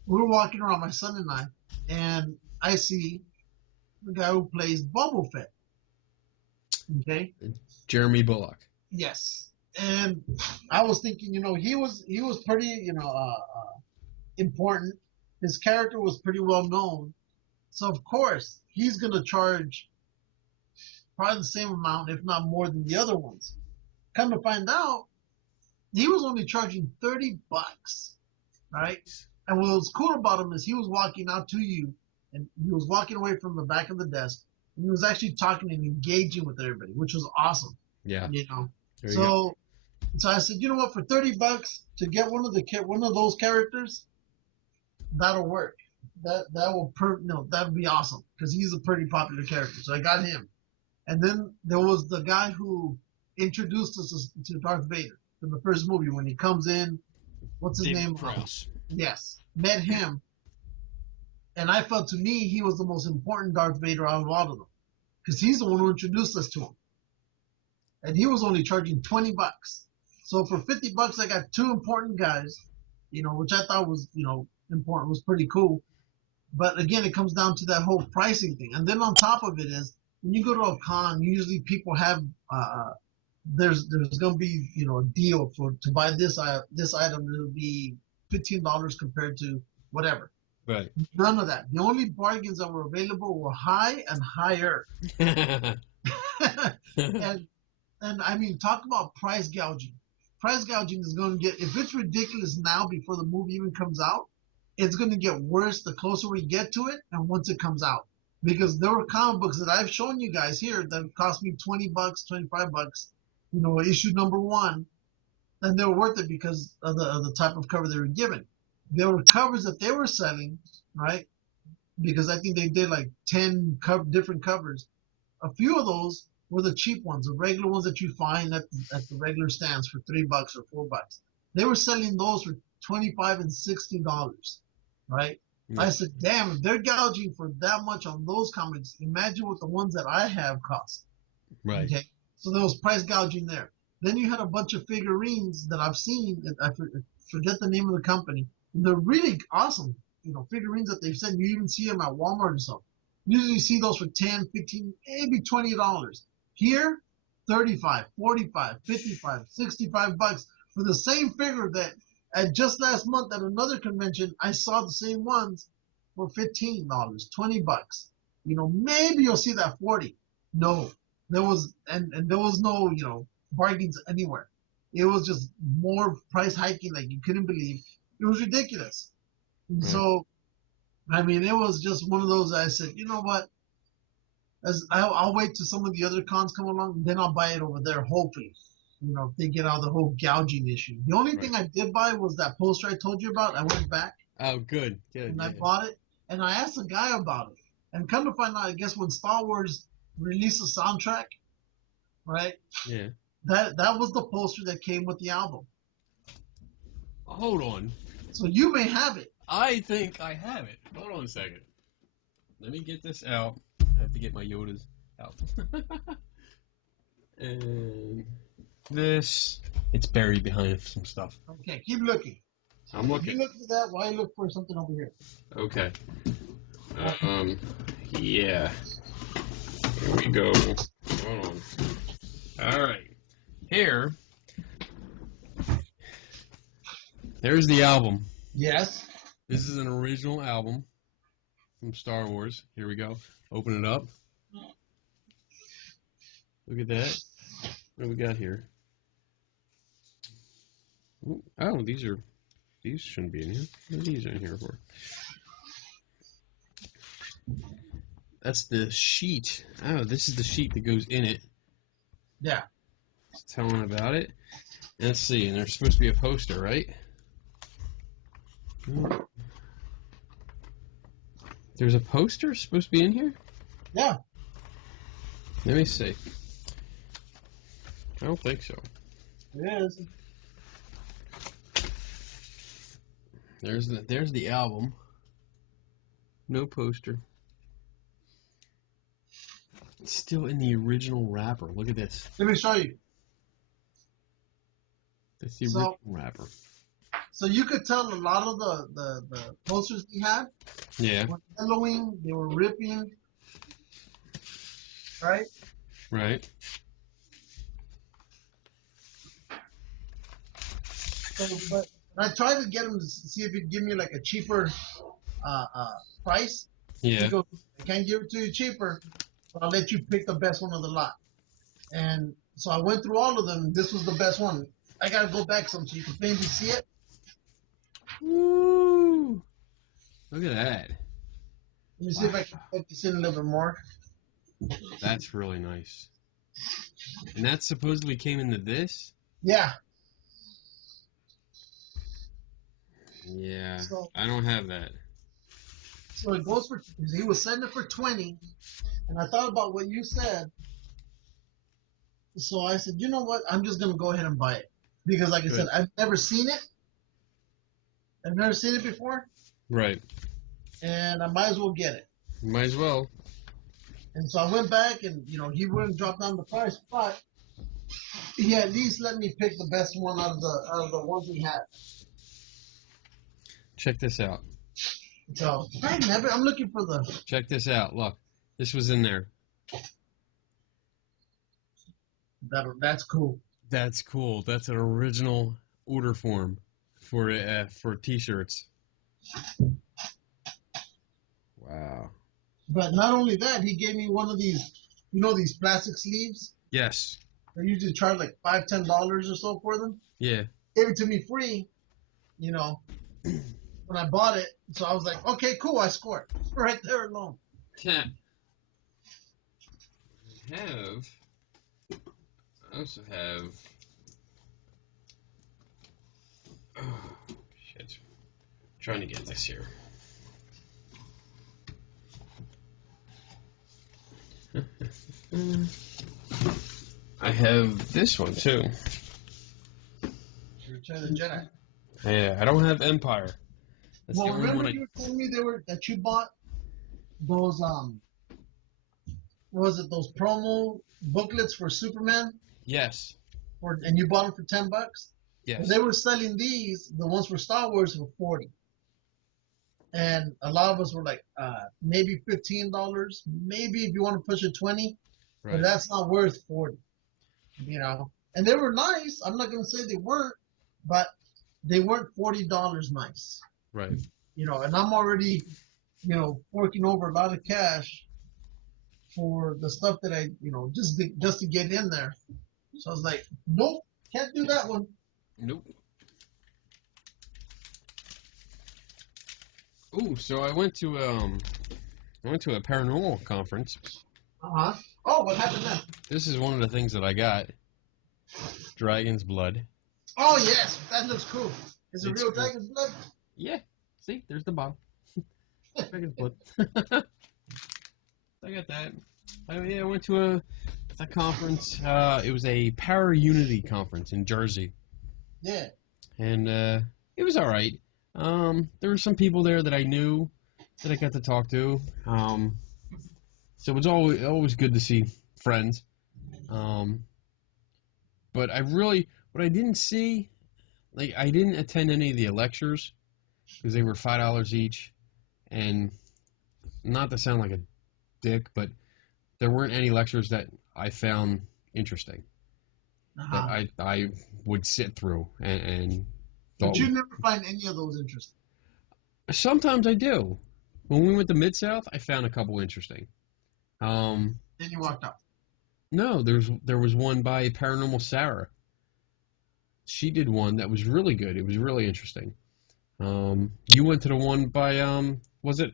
we're walking around, my son and I, and I see the guy who plays Boba Fett. Okay. Jeremy Bullock. Yes. And I was thinking, he was pretty, important. His character was pretty well known. So of course he's gonna charge probably the same amount, if not more than the other ones. Come to find out, he was only charging $30, right? And what was cool about him is he was walking out to you, and he was walking away from the back of the desk, and he was actually talking and engaging with everybody, which was awesome. Yeah. You know. There you go. So I said, you know what? For $30 to get one of those characters, that'll work. That'd be awesome because he's a pretty popular character. So I got him, and then there was the guy who introduced us to Darth Vader in the first movie when he comes in. What's his name? Cross. Yes, met him, and I felt to me he was the most important Darth Vader out of all of them because he's the one who introduced us to him, and he was only charging $20. So for $50, I got two important guys, which I thought was important, was pretty cool. But again, it comes down to that whole pricing thing, and then on top of it is when you go to a con, usually people have there's gonna be a deal to buy this item. It'll be $15 compared to whatever. Right. None of that. The only bargains that were available were high and higher. and I mean, talk about price gouging. Price gouging is going to get, if it's ridiculous now before the movie even comes out, it's going to get worse the closer we get to it and once it comes out. Because there were comic books that I've shown you guys here that cost me $20, $25, issue number 1, and they were worth it because of the type of cover they were given. There were covers that they were selling, right? Because I think they did like 10 different covers. A few of those were the cheap ones, the regular ones that you find at the regular stands for $3 or $4. They were selling those for $25 and $60, right? Mm-hmm. I said, damn, if they're gouging for that much on those comics, imagine what the ones that I have cost. Right. Okay. So there was price gouging there. Then you had a bunch of figurines that I've seen. I forget the name of the company. And they're really awesome, figurines that they've sent. You even see them at Walmart and stuff. Usually you see those for $10, $15, maybe $20. Here, $35, $45, $55, $65 for the same figure that just last month at another convention, I saw the same ones for $15, $20. Maybe you'll see that 40. No, there was no, bargains anywhere. It was just more price hiking like you couldn't believe. It was ridiculous. And so, I mean, it was just one of those. I said, you know what? I'll wait till some of the other cons come along, and then I'll buy it over there. Hopefully, if they get out of the whole gouging issue. The only thing I did buy was that poster I told you about. I went back. Oh, good. And I bought it, and I asked the guy about it. And come to find out, I guess when Star Wars released the soundtrack, right? Yeah. That was the poster that came with the album. Hold on. So you may have it. I think I have it. Hold on a second. Let me get this out. I have to get my Yodas out. And this, it's buried behind some stuff. Okay, keep looking. I'm looking. You look for that while I look for something over here. Okay. Yeah. Here we go. Hold on. All right. Here. There's the album. Yes. This is an original album from Star Wars. Here we go. Open it up. Look at that. What do we got here? Oh, these shouldn't be in here. What are these in here for? That's the sheet. Oh, this is the sheet that goes in it. Yeah. It's telling about it. Let's see, and there's supposed to be a poster, right? There's a poster supposed to be in here? Yeah. Let me see. I don't think so. It is. There's the album. No poster. It's still in the original wrapper. Look at this. Let me show you. That's the original wrapper. So you could tell a lot of the posters he had were yellowing, they were ripping, right? Right. So, but I tried to get him to see if he'd give me like a cheaper price. Yeah. He goes, I can't give it to you cheaper. So I'll let you pick the best one of the lot. And so I went through all of them. This was the best one. I gotta go back some so you can maybe see it. Woo! Look at that. Let me see if I can focus in a little bit more. That's really nice. And that supposedly came into this? Yeah. Yeah. So, I don't have that. So it goes for, he was selling it for 20, and I thought about what you said. So I said, you know what? I'm just going to go ahead and buy it. Because like I said, I've never seen it. I've never seen it before. Right. And I might as well get it. Might as well. And so I went back and, he wouldn't drop down the price, but he at least let me pick the best one out of the ones he had. Check this out. So I'm looking for the. Check this out. Look, this was in there. That's cool. That's cool. That's an original order form for T-shirts. Wow. But not only that, he gave me one of these, these plastic sleeves. Yes. They usually charge like $5-10 or so for them. Yeah. Gave it to me free, when I bought it. So I was like, okay, cool, I scored. Right there alone. I also have. Oh, shit. I'm trying to get this here. I have this one too. Return of the Jedi. Yeah, I don't have Empire. That's well, the only remember one you were telling me that you bought those what was it, those promo booklets for Superman? Yes. And you bought them for $10? Yes. Well, they were selling these, the ones for Star Wars, for $40. And a lot of us were like, maybe $15, maybe if you want to push it $20, right. But that's not worth $40, And they were nice. I'm not going to say they weren't, but they weren't $40 nice. Right. And I'm already, forking over a lot of cash for the stuff that I, just to get in there. So I was like, nope, can't do that one. Nope. Ooh, so I went to a paranormal conference. Uh-huh. Oh, what happened then? This is one of the things that I got. Dragon's blood. Oh yes, that looks cool. Is it real cool. Dragon's blood? Yeah. See, there's the bottle. Dragon's blood. I got that. I went to a conference. It was a Para Unity conference in Jersey. Yeah. And it was all right. There were some people there that I knew that I got to talk to. So it was always good to see friends. But what I didn't see, like I didn't attend any of the lectures because they were $5 each, and not to sound like a dick, but there weren't any lectures that I found interesting that I would sit through and But you never find any of those interesting. Sometimes I do. When we went to Mid-South, I found a couple interesting. Then you walked out. No, there was one by Paranormal Sarah. She did one that was really good. It was really interesting. You went to the one by was it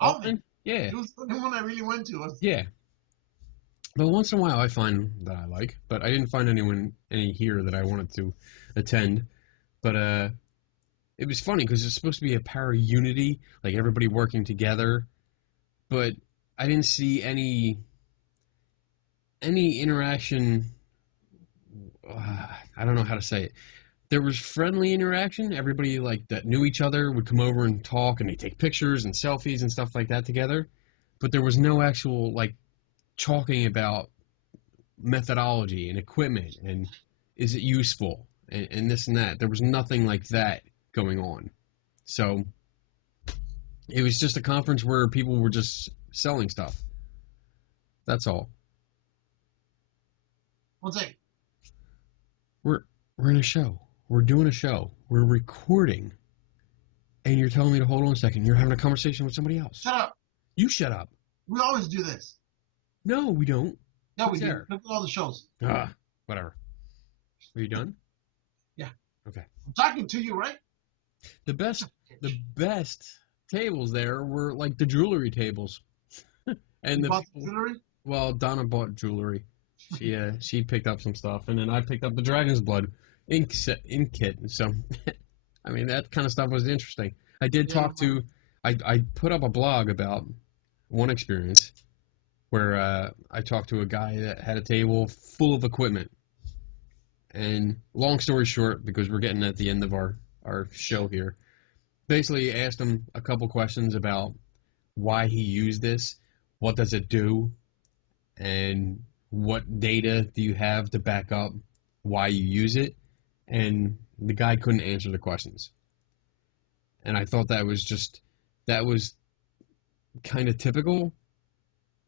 Altman? Yeah. It was the one I really went to. Yeah. But once in a while I find that I like, but I didn't find any here that I wanted to attend. But it was funny because it's supposed to be a Para Unity, like everybody working together. But I didn't see any interaction. I don't know how to say it. There was friendly interaction. Everybody like that knew each other would come over and talk, and they take pictures and selfies and stuff like that together. But there was no actual like talking about methodology and equipment and is it useful and this and that. There was nothing like that going on. So it was just a conference where people were just selling stuff. That's all. One second. We're in a show. We're doing a show. We're recording. And you're telling me to hold on a second. You're having a conversation with somebody else. Shut up. You shut up. We always do this. No, we don't. Yeah, What's we do. there? Look at all the shows. Whatever. Are you done? Yeah. Okay. I'm talking to you, right? The best tables there were like the jewelry tables. And You bought the jewelry? Well, Donna bought jewelry. She picked up some stuff, and then I picked up the Dragon's Blood ink kit. So, I mean, that kind of stuff was interesting. I did talk to. I put up a blog about one experience where I talked to a guy that had a table full of equipment. And long story short, because we're getting at the end of our show here, basically asked him a couple questions about why he used this, what does it do, and what data do you have to back up why you use it, and the guy couldn't answer the questions. And I thought that was kind of typical,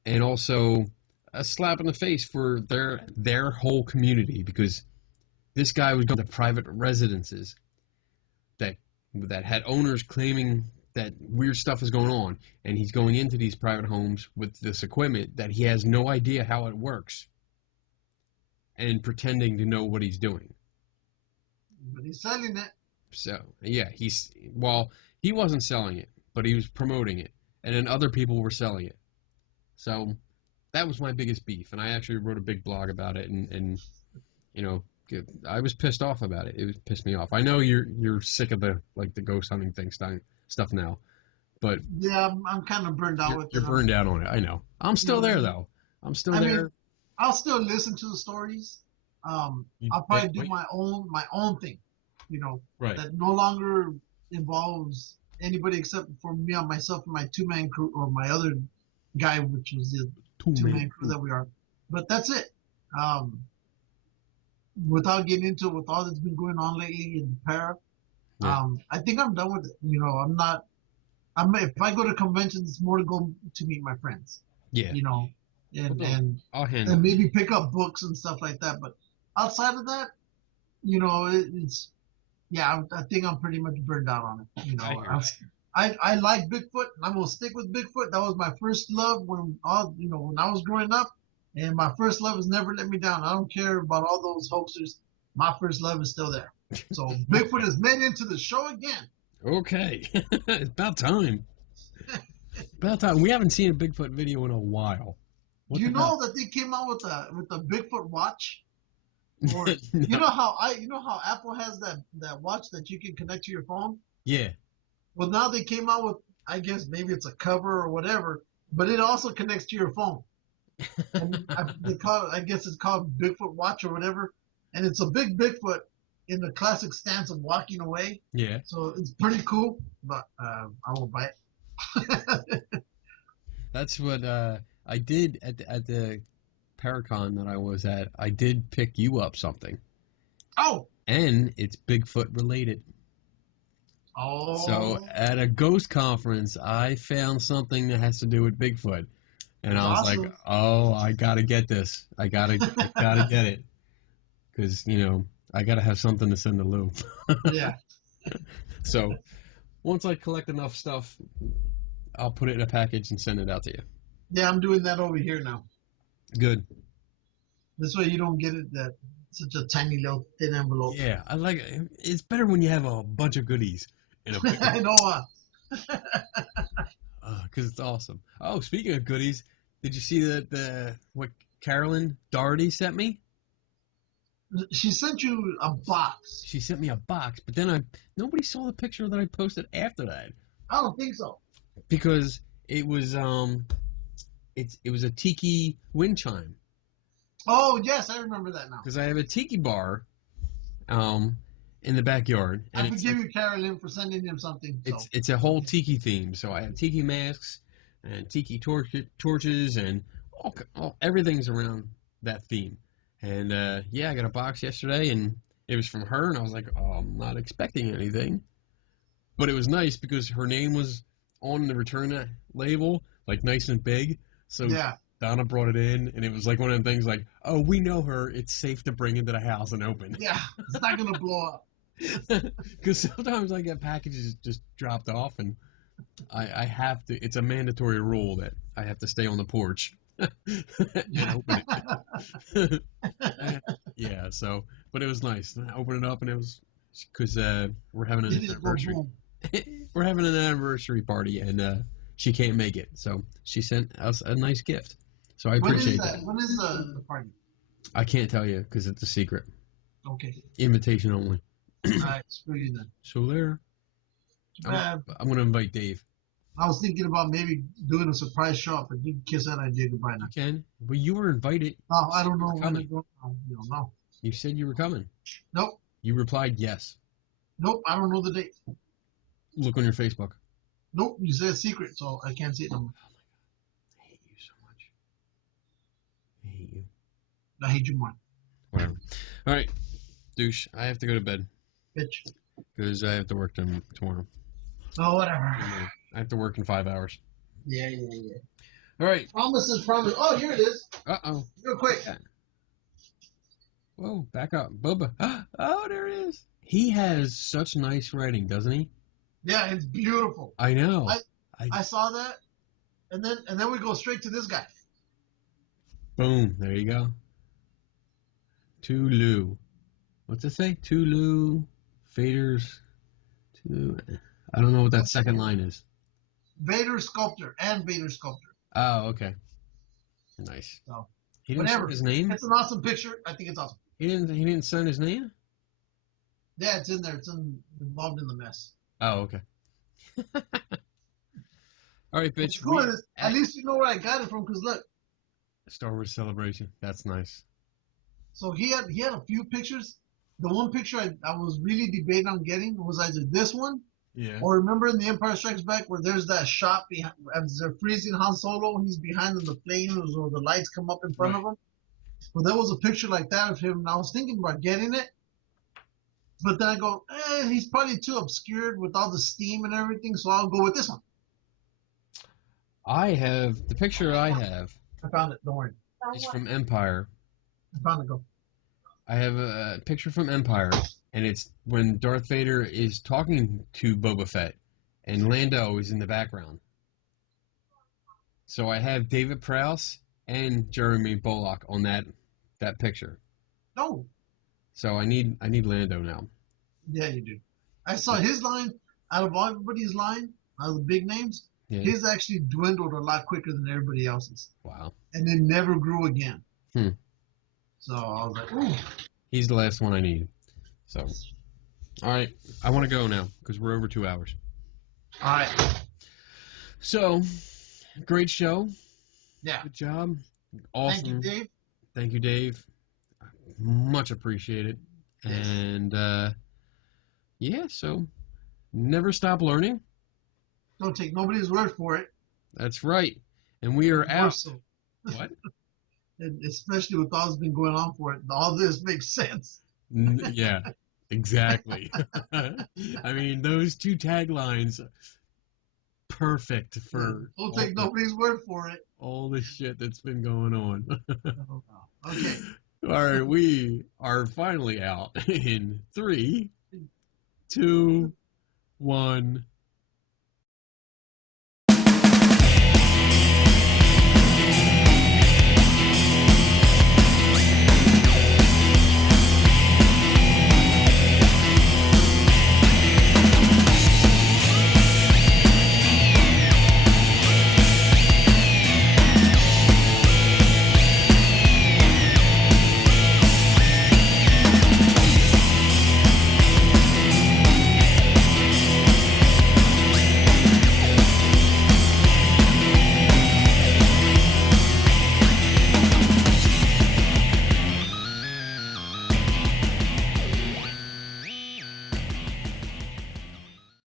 and also a slap in the face for their whole community, because this guy was going to private residences that had owners claiming that weird stuff is going on, and he's going into these private homes with this equipment that he has no idea how it works, and pretending to know what he's doing. But he's selling it. So, yeah, he wasn't selling it, but he was promoting it, and then other people were selling it. So that was my biggest beef, and I actually wrote a big blog about it, and you know, I was pissed off about it. It was pissed me off. I know you're sick of the ghost hunting stuff now, but yeah, I'm kind of burned out with it. You're burned out on it. I know. I'm still there though. I'm still there. Mean, I'll still listen to the stories. I'll probably do my own thing, you know, right, that no longer involves anybody except for me and myself and my two-man crew, or my other guy, which was the two-man crew that we are. But that's it. Without getting into it, with all that's been going on lately in Para, I think I'm done with it. You know, if I go to conventions, it's more to go to meet my friends. Yeah. You know, and maybe pick up books and stuff like that. But outside of that, you know, I think I'm pretty much burned out on it. You know, I like Bigfoot, and I'm gonna stick with Bigfoot. That was my first love when I was growing up. And my first love has never let me down. I don't care about all those hoaxers. My first love is still there. So Bigfoot is made into the show again. Okay. It's about time. About time. We haven't seen a Bigfoot video in a while. Do you know that they came out with a Bigfoot watch? Or you know how Apple has that watch that you can connect to your phone? Yeah. Well, now they came out with, I guess maybe it's a cover or whatever, but it also connects to your phone. And I guess it's called Bigfoot Watch or whatever, and it's a big Bigfoot in the classic stance of walking away. Yeah. So it's pretty cool, but I won't buy it. That's what I did at the Paracon that I was at. I did pick you up something. Oh. And it's Bigfoot related. Oh. So at a ghost conference, I found something that has to do with Bigfoot. And I was like, oh, I got to get this. I gotta get it. Because, you know, I got to have something to send to Lou. Yeah. So once I collect enough stuff, I'll put it in a package and send it out to you. Yeah, I'm doing that over here now. Good. This way you don't get it that such a tiny little thin envelope. Yeah, I like it. It's better when you have a bunch of goodies in a big I know. Because it's awesome. Oh, speaking of goodies, did you see what Carolyn Doherty sent me? She sent you a box. She sent me a box, but then nobody saw the picture that I posted after that. I don't think so. Because it was it was a tiki wind chime. Oh yes, I remember that now. Because I have a tiki bar, in the backyard. And I forgive you, Carolyn, for sending him something. So. It's a whole tiki theme. So I have tiki masks and tiki torches and everything's around that theme. And I got a box yesterday, and it was from her, and I was like, oh, I'm not expecting anything. But it was nice because her name was on the return label, like nice and big. So Donna brought it in, and it was like one of them things like, oh, we know her. It's safe to bring into the house and open. Yeah, it's not going to blow up. Because sometimes I get packages just dropped off, and I have to. It's a mandatory rule that I have to stay on the porch and open it. Yeah, so, but it was nice. I opened it up, and it was because we're having an It is go anniversary. boom. We're having an anniversary party, and she can't make it, so she sent us a nice gift. So I When is appreciate that? that. When is the party? I can't tell you because it's a secret, Okay. invitation only. All right. Screw you then. So there, Too bad. I'm gonna invite Dave. I was thinking about maybe doing a surprise show, but you can kiss that idea goodbye now. You can, but you were invited. Oh, I don't You know were when coming. it's going on. You don't know. You said you were coming. Nope. You replied yes. Nope. I don't know the date. Look on your Facebook. Nope. You said secret, so I can't see it no more. I hate you so much. I hate you. I hate you more. Whatever. All right, douche. I have to go to bed Bitch. because I have to work tomorrow. Oh, whatever. I have to work in 5 hours. Yeah. All right. Promise is promise. Oh, here it is. Uh-oh. Real quick. Yeah. Whoa, back up. Bubba. Oh, there it is. He has such nice writing, doesn't he? Yeah, it's beautiful. I know. I saw that, and then we go straight to this guy. Boom. There you go. Tulu. What's it say? Tulu. Faders. I don't know what that second line is. Vader Sculptor and Vader Sculptor. Oh, okay. Nice. So, He didn't whatever. sign his name? It's an awesome picture. I think it's awesome. He didn't sign his name? Yeah, it's in there. It's involved in the mess. Oh, okay. All right, bitch. It's cool. At least you know where I got it from, because look. Star Wars Celebration. That's nice. So he had a few pictures. The one picture I was really debating on getting was either this one, Yeah. or remember in The Empire Strikes Back where there's that shot behind, as they're freezing Han Solo, he's behind the flames or the lights come up in front of him. Well, there was a picture like that of him, and I was thinking about getting it, but then I go, he's probably too obscured with all the steam and everything, so I'll go with this one. The picture I have I found it. Don't worry. is from Empire. I found it. Go. I have a picture from Empire, and it's when Darth Vader is talking to Boba Fett, and Lando is in the background. So I have David Prowse and Jeremy Bullock on that picture. No. So I need Lando now. Yeah, you do. I saw his line, out of everybody's line, out of the big names, Yeah. his actually dwindled a lot quicker than everybody else's. Wow. And it never grew again. Hmm. So I was like, ooh. He's the last one I need. So, all right. I want to go now because we're over 2 hours. All right. So, great show. Yeah. Good job. Awesome. Thank you, Dave. Thank you, Dave. Much appreciated. Yes. And, yeah, so never stop learning. Don't take nobody's word for it. That's right. And we are out. So. What? And especially with all that's been going on for it, all this makes sense. Yeah, exactly. I mean, those two taglines, perfect for Don't take nobody's word for it. all the shit that's been going on. Okay. All right, we are finally out in 3, 2, 1.